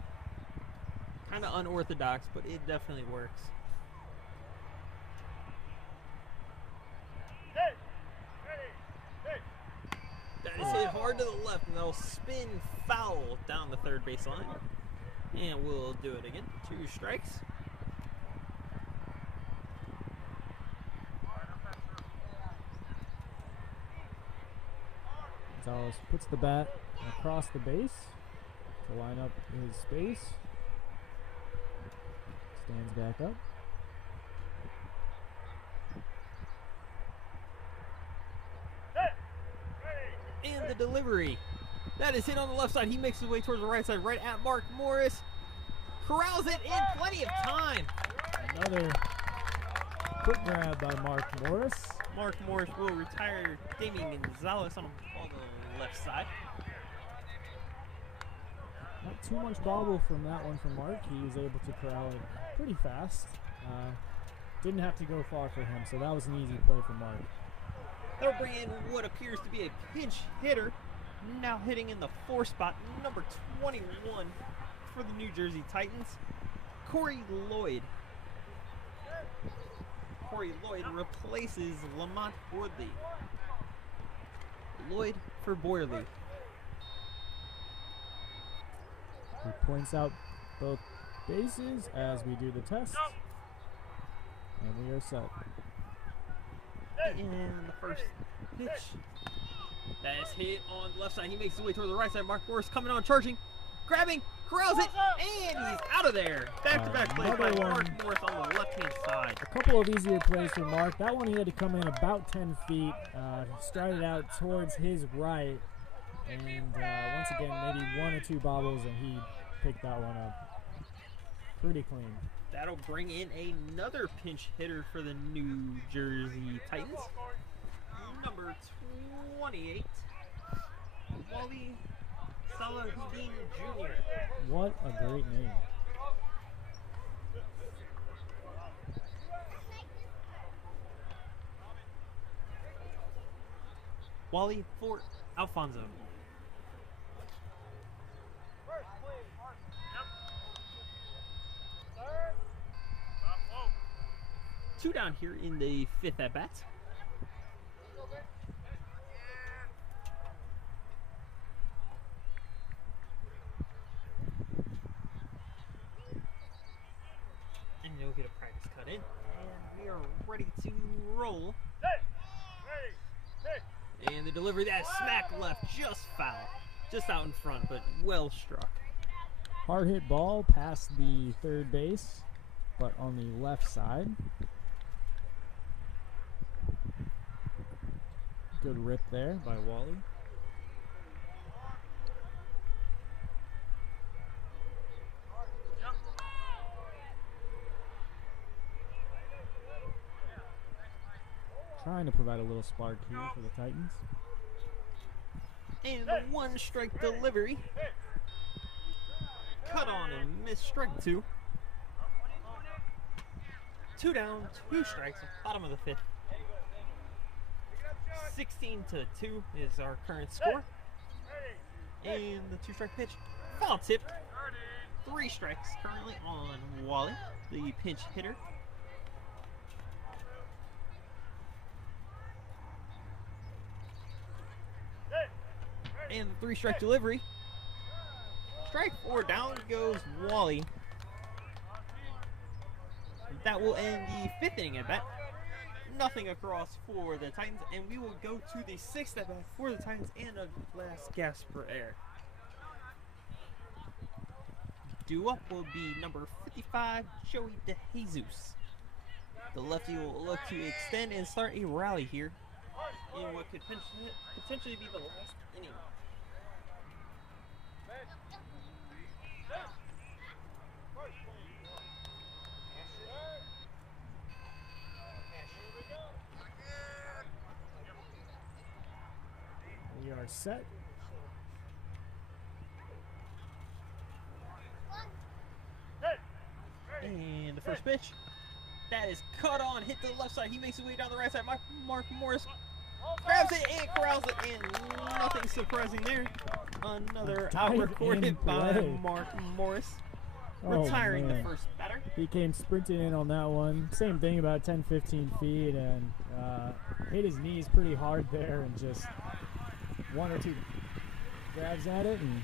Kind of unorthodox, but it definitely works. That is hit hard to the left, and that'll spin foul down the third base line. And we'll do it again. 2 strikes. Gonzalez puts the bat across the base to line up his space. Stands back up. And the delivery. That is hit on the left side. He makes his way towards the right side, right at Mark Morris. Corrals it in plenty of time. Another quick grab by Mark Morris. Mark Morris will retire Damian Gonzalez on the left side. Not too much bobble from that one from Mark. He was able to corral it pretty fast. Didn't have to go far for him, so that was an easy play for Mark. They'll bring in what appears to be a pinch hitter. Now hitting in the 4 spot, number 21 for the New Jersey Titans, Corey Lloyd. Corey Lloyd replaces Lamont Woodley. Lloyd for Boyerly. He points out both bases as we do the test. And we are set. And the first pitch That is hit on the left side. He makes his way toward the right side. Mark Morris coming on, charging, grabbing, corrals it, and he's out of there. Back-to-back plays by Mark Morris on the left-hand side. A couple of easier plays for Mark. That one he had to come in about 10 feet, stride it out towards his right, and once again, maybe 1 or 2 bobbles, and he picked that one up pretty clean. That'll bring in another pinch hitter for the New Jersey Titans. Number 28, Wally Salahuddin Jr. What a great name. Wally for Alfonso. Two down here in the 5th at-bat. And you'll get a practice cut in. And we are ready to roll. And the delivery, that smack left, just foul. Just out in front, but well struck. Hard hit ball past the third base, but on the left side. Good rip there by Wally. Trying to provide a little spark here for the Titans. And the 1-strike delivery. Cut on and missed, strike 2. 2 down, 2 strikes, bottom of the 5th. 16-2 is our current score. And the 2-strike pitch, foul tip. 3 strikes currently on Wally, the pinch hitter. And the 3-strike delivery. Strike 4, down goes Wally. That will end the 5th inning at bat. Nothing across for the Titans, and we will go to the 6th at bat for the Titans and a last gasp for air. Due up will be number 55, Joey DeJesus. The lefty will look to extend and start a rally here in what could potentially be the last inning. We are set. And the first pitch, that is cut on, hit the left side. He makes his way down the right side. Mark Morris grabs it and corrals it, and nothing surprising there. Another out recorded by Mark Morris, retiring the first batter. He came sprinting in on that one. Same thing, about 10-15 feet, and hit his knees pretty hard there, and just 1 or 2 grabs at it, and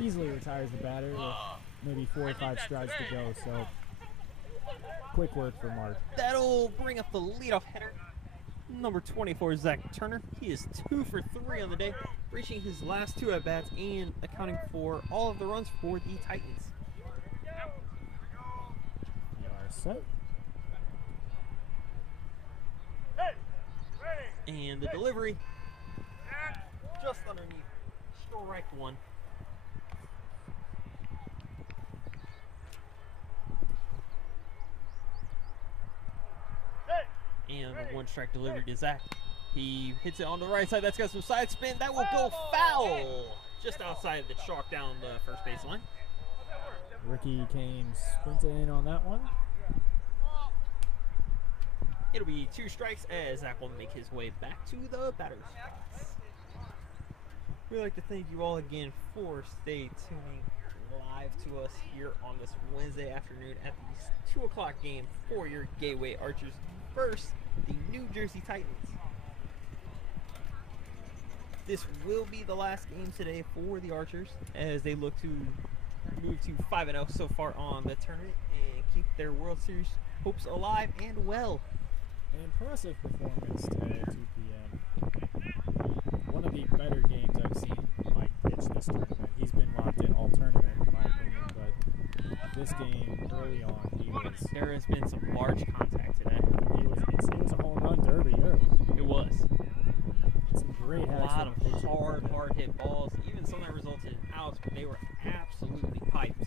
easily retires the batter with maybe 4 or 5 strides to go. So quick work for Mark. That'll bring up the leadoff hitter, number 24, Zach Turner. He is 2 for 3 on the day, reaching his last 2 at bats and accounting for all of the runs for the Titans. We are set. And the delivery, just underneath, strike 1. And the 1-strike delivery to Zach. He hits it on the right side. That's got some side spin. That will go foul, just outside the chalk down the first baseline. Ricky came sprinting in on that one. It'll be 2 strikes as Zach will make his way back to the batter's box. We'd like to thank you all again for tuning live to us here on this Wednesday afternoon at the 2 o'clock game for your Gateway Archers versus the New Jersey Titans. This will be the last game today for the Archers as they look to move to 5-0 so far on the tournament and keep their World Series hopes alive and well. An impressive performance today at 2 p.m. one of the better games I've seen Mike pitch this tournament. He's been locked in all tournament, in my opinion, but this game early on, there has been some large contact today. It was a home run derby early. It was. Some great A lot of hard hit balls, even some that resulted in outs, but they were absolutely piped.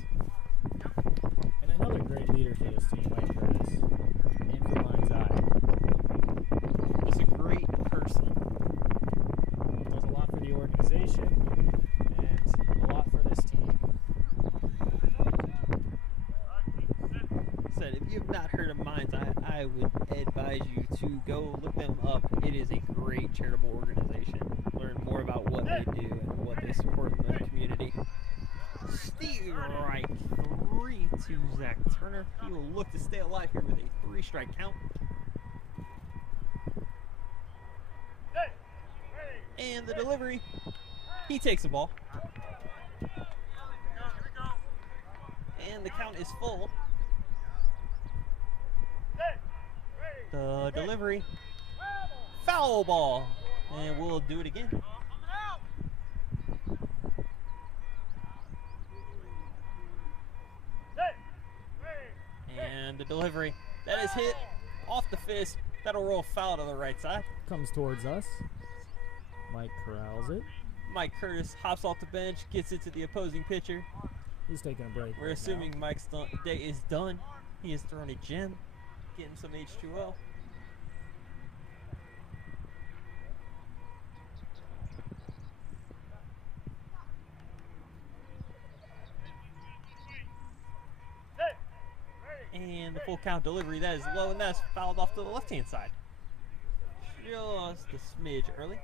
And another great leader for this team, Mike Curtis, in the mind's eye. He's a great person. Does a lot for the organization and a lot for this team. Said, if you have not heard of Mind's Eye, I would advise you to go look them up. It is a great charitable organization. Learn more about what they do and what they support in the community. Strike 3 to Zach Turner. He will look to stay alive here with a 3-strike count. And the delivery. He takes the ball. And the count is full. The delivery. Foul ball. And we'll do it again. And the delivery. That is hit off the fist. That'll roll foul to the right side. Comes towards us. Mike corrals it. Mike Curtis hops off the bench, gets it to the opposing pitcher. He's taking a break. We're assuming Mike's day is done. He has thrown a gem, getting some H2O. And the full count delivery, that is low, and that's fouled off to the left-hand side. Just a smidge early.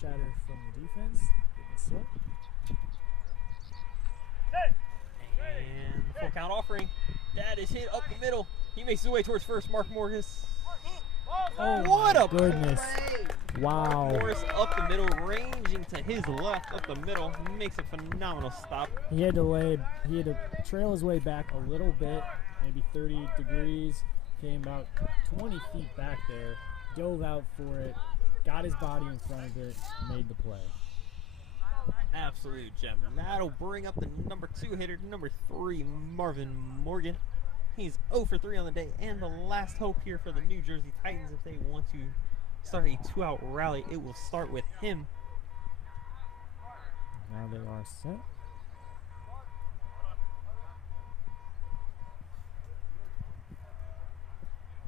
Shatter from the defense. And the full count offering. That is hit up the middle. He makes his way towards first. Mark Morris. Oh, what a goodness. play. Wow. Morris up the middle, ranging to his left up the middle. Makes a phenomenal stop. He had to trail his way back a little bit, maybe 30 degrees. Came about 20 feet back there, dove out for it, got his body in front of it, made the play. Absolute gem. And that'll bring up the number 2 hitter, number 3, Marvin Morgan. He's 0 for 3 on the day, and the last hope here for the New Jersey Titans, if they want to start a 2-out rally, it will start with him. Now they are set.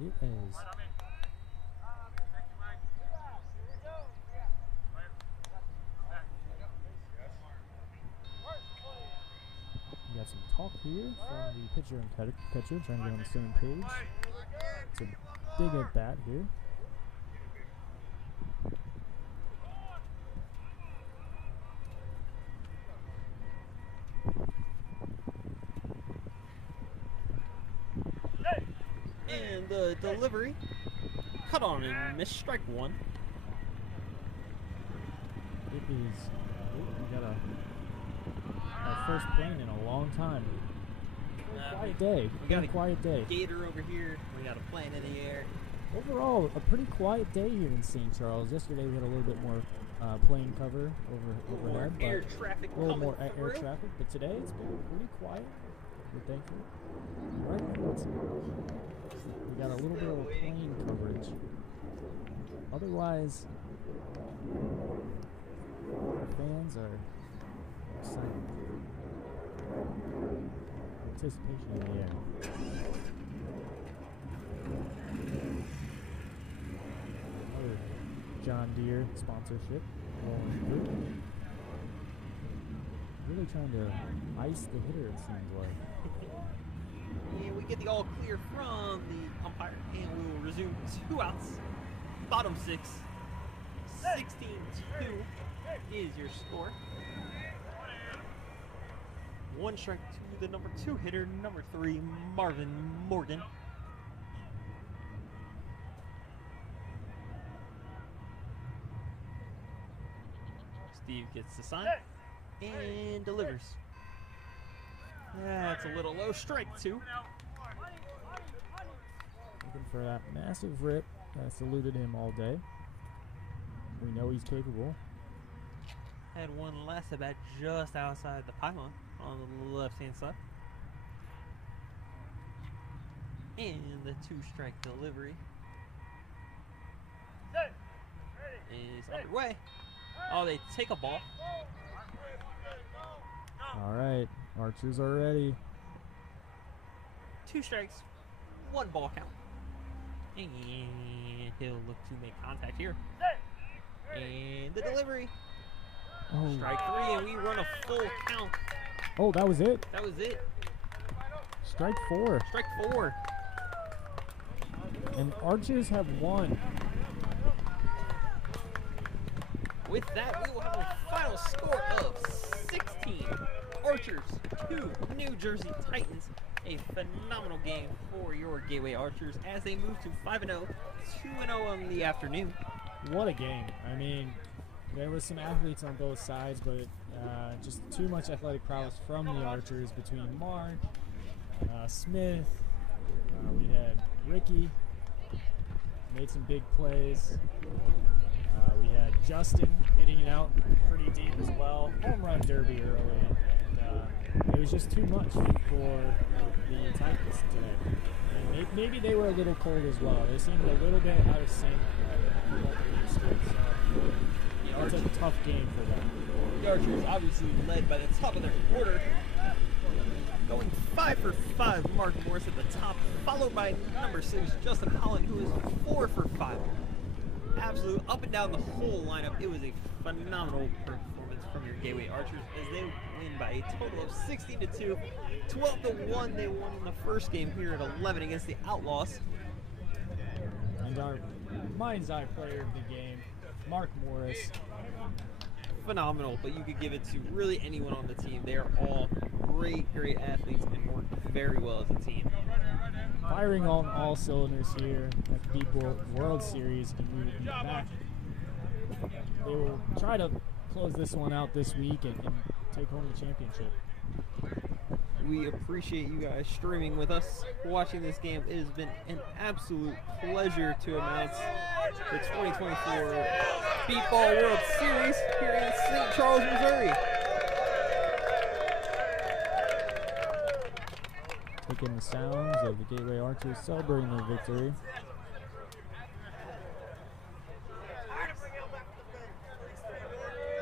It is. We got some talk here from the pitcher and catcher, trying to get on the same page. It's a big at bat here. And the delivery, cut on and miss, strike 1. It is. We got our first plane in a long time. Quiet day. We got a quiet day. Gator over here. We got a plane in the air. Overall, a pretty quiet day here in St. Charles. Yesterday we had a little bit more plane cover overhead, but air traffic, a little more air through. traffic. But today it's been pretty quiet. We're thankful. Right. We got a little bit of plane coverage. Otherwise, our fans are excited. Anticipation in the air. Another John Deere sponsorship rolling through. Really trying to ice the hitter, it seems like. And we get the all clear from the umpire, and we will resume 2 outs. Bottom 6. 16-2 is your score. 1 strike to the number 2 hitter, number 3, Marvin Morgan. Steve gets the sign and delivers. That's a little low, strike 2. Looking for that massive rip that's eluded him all day. We know he's capable. Had one last at bat just outside the pylon on the left-hand side. And the two-strike delivery is underway. Oh, they take a ball. All right, Archers are ready. 2 strikes, 1 ball count. And he'll look to make contact here. And the delivery. Oh. Strike 3, and we run a full count. Oh, that was it. That was it. Strike 4. Strike 4. And Archers have won. With that, we will have a final score of 16. Archers 2, New Jersey Titans. A phenomenal game for your Gateway Archers as they move to 5-0, 2-0 on the afternoon. What a game. I mean, there were some athletes on both sides, but just too much athletic prowess from the Archers between Mark, Smith, we had Ricky, made some big plays. We had Justin hitting it out pretty deep as well. Home run derby early. And it was just too much for the Titans today. And maybe they were a little cold as well. They seemed a little bit out of sync. So that's a tough game for them. The Archers obviously led by the top of their order. Going 5 for 5, Mark Morris at the top, followed by number 6, Justin Holland, who is 4 for 5. Absolute up and down the whole lineup. It was a phenomenal performance from your Gateway Archers as they win by a total of 16-2. 12-1 they won in the first game here at 11 against the Outlaws. And our mind's eye player of the game, Mark Morris. Phenomenal, but you could give it to really anyone on the team. They are all great athletes and work very well as a team. Firing on all cylinders here at the Beepball World Series, and we will be back. They will try to close this one out this week and take home the championship. We appreciate you guys streaming with us, watching this game. It has been an absolute pleasure to announce the 2024 Beepball World Series here in St. Charles, Missouri. Taking the sounds of the Gateway Archers celebrating their victory.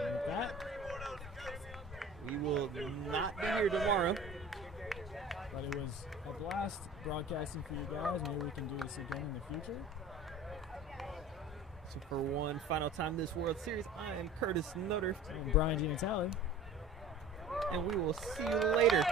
And with that, we will not be here tomorrow. but it was a blast broadcasting for you guys. Maybe we can do this again in the future. So for one final time this World Series, I am Curtis Nutter. And Brian Gianatali. And we will see you later.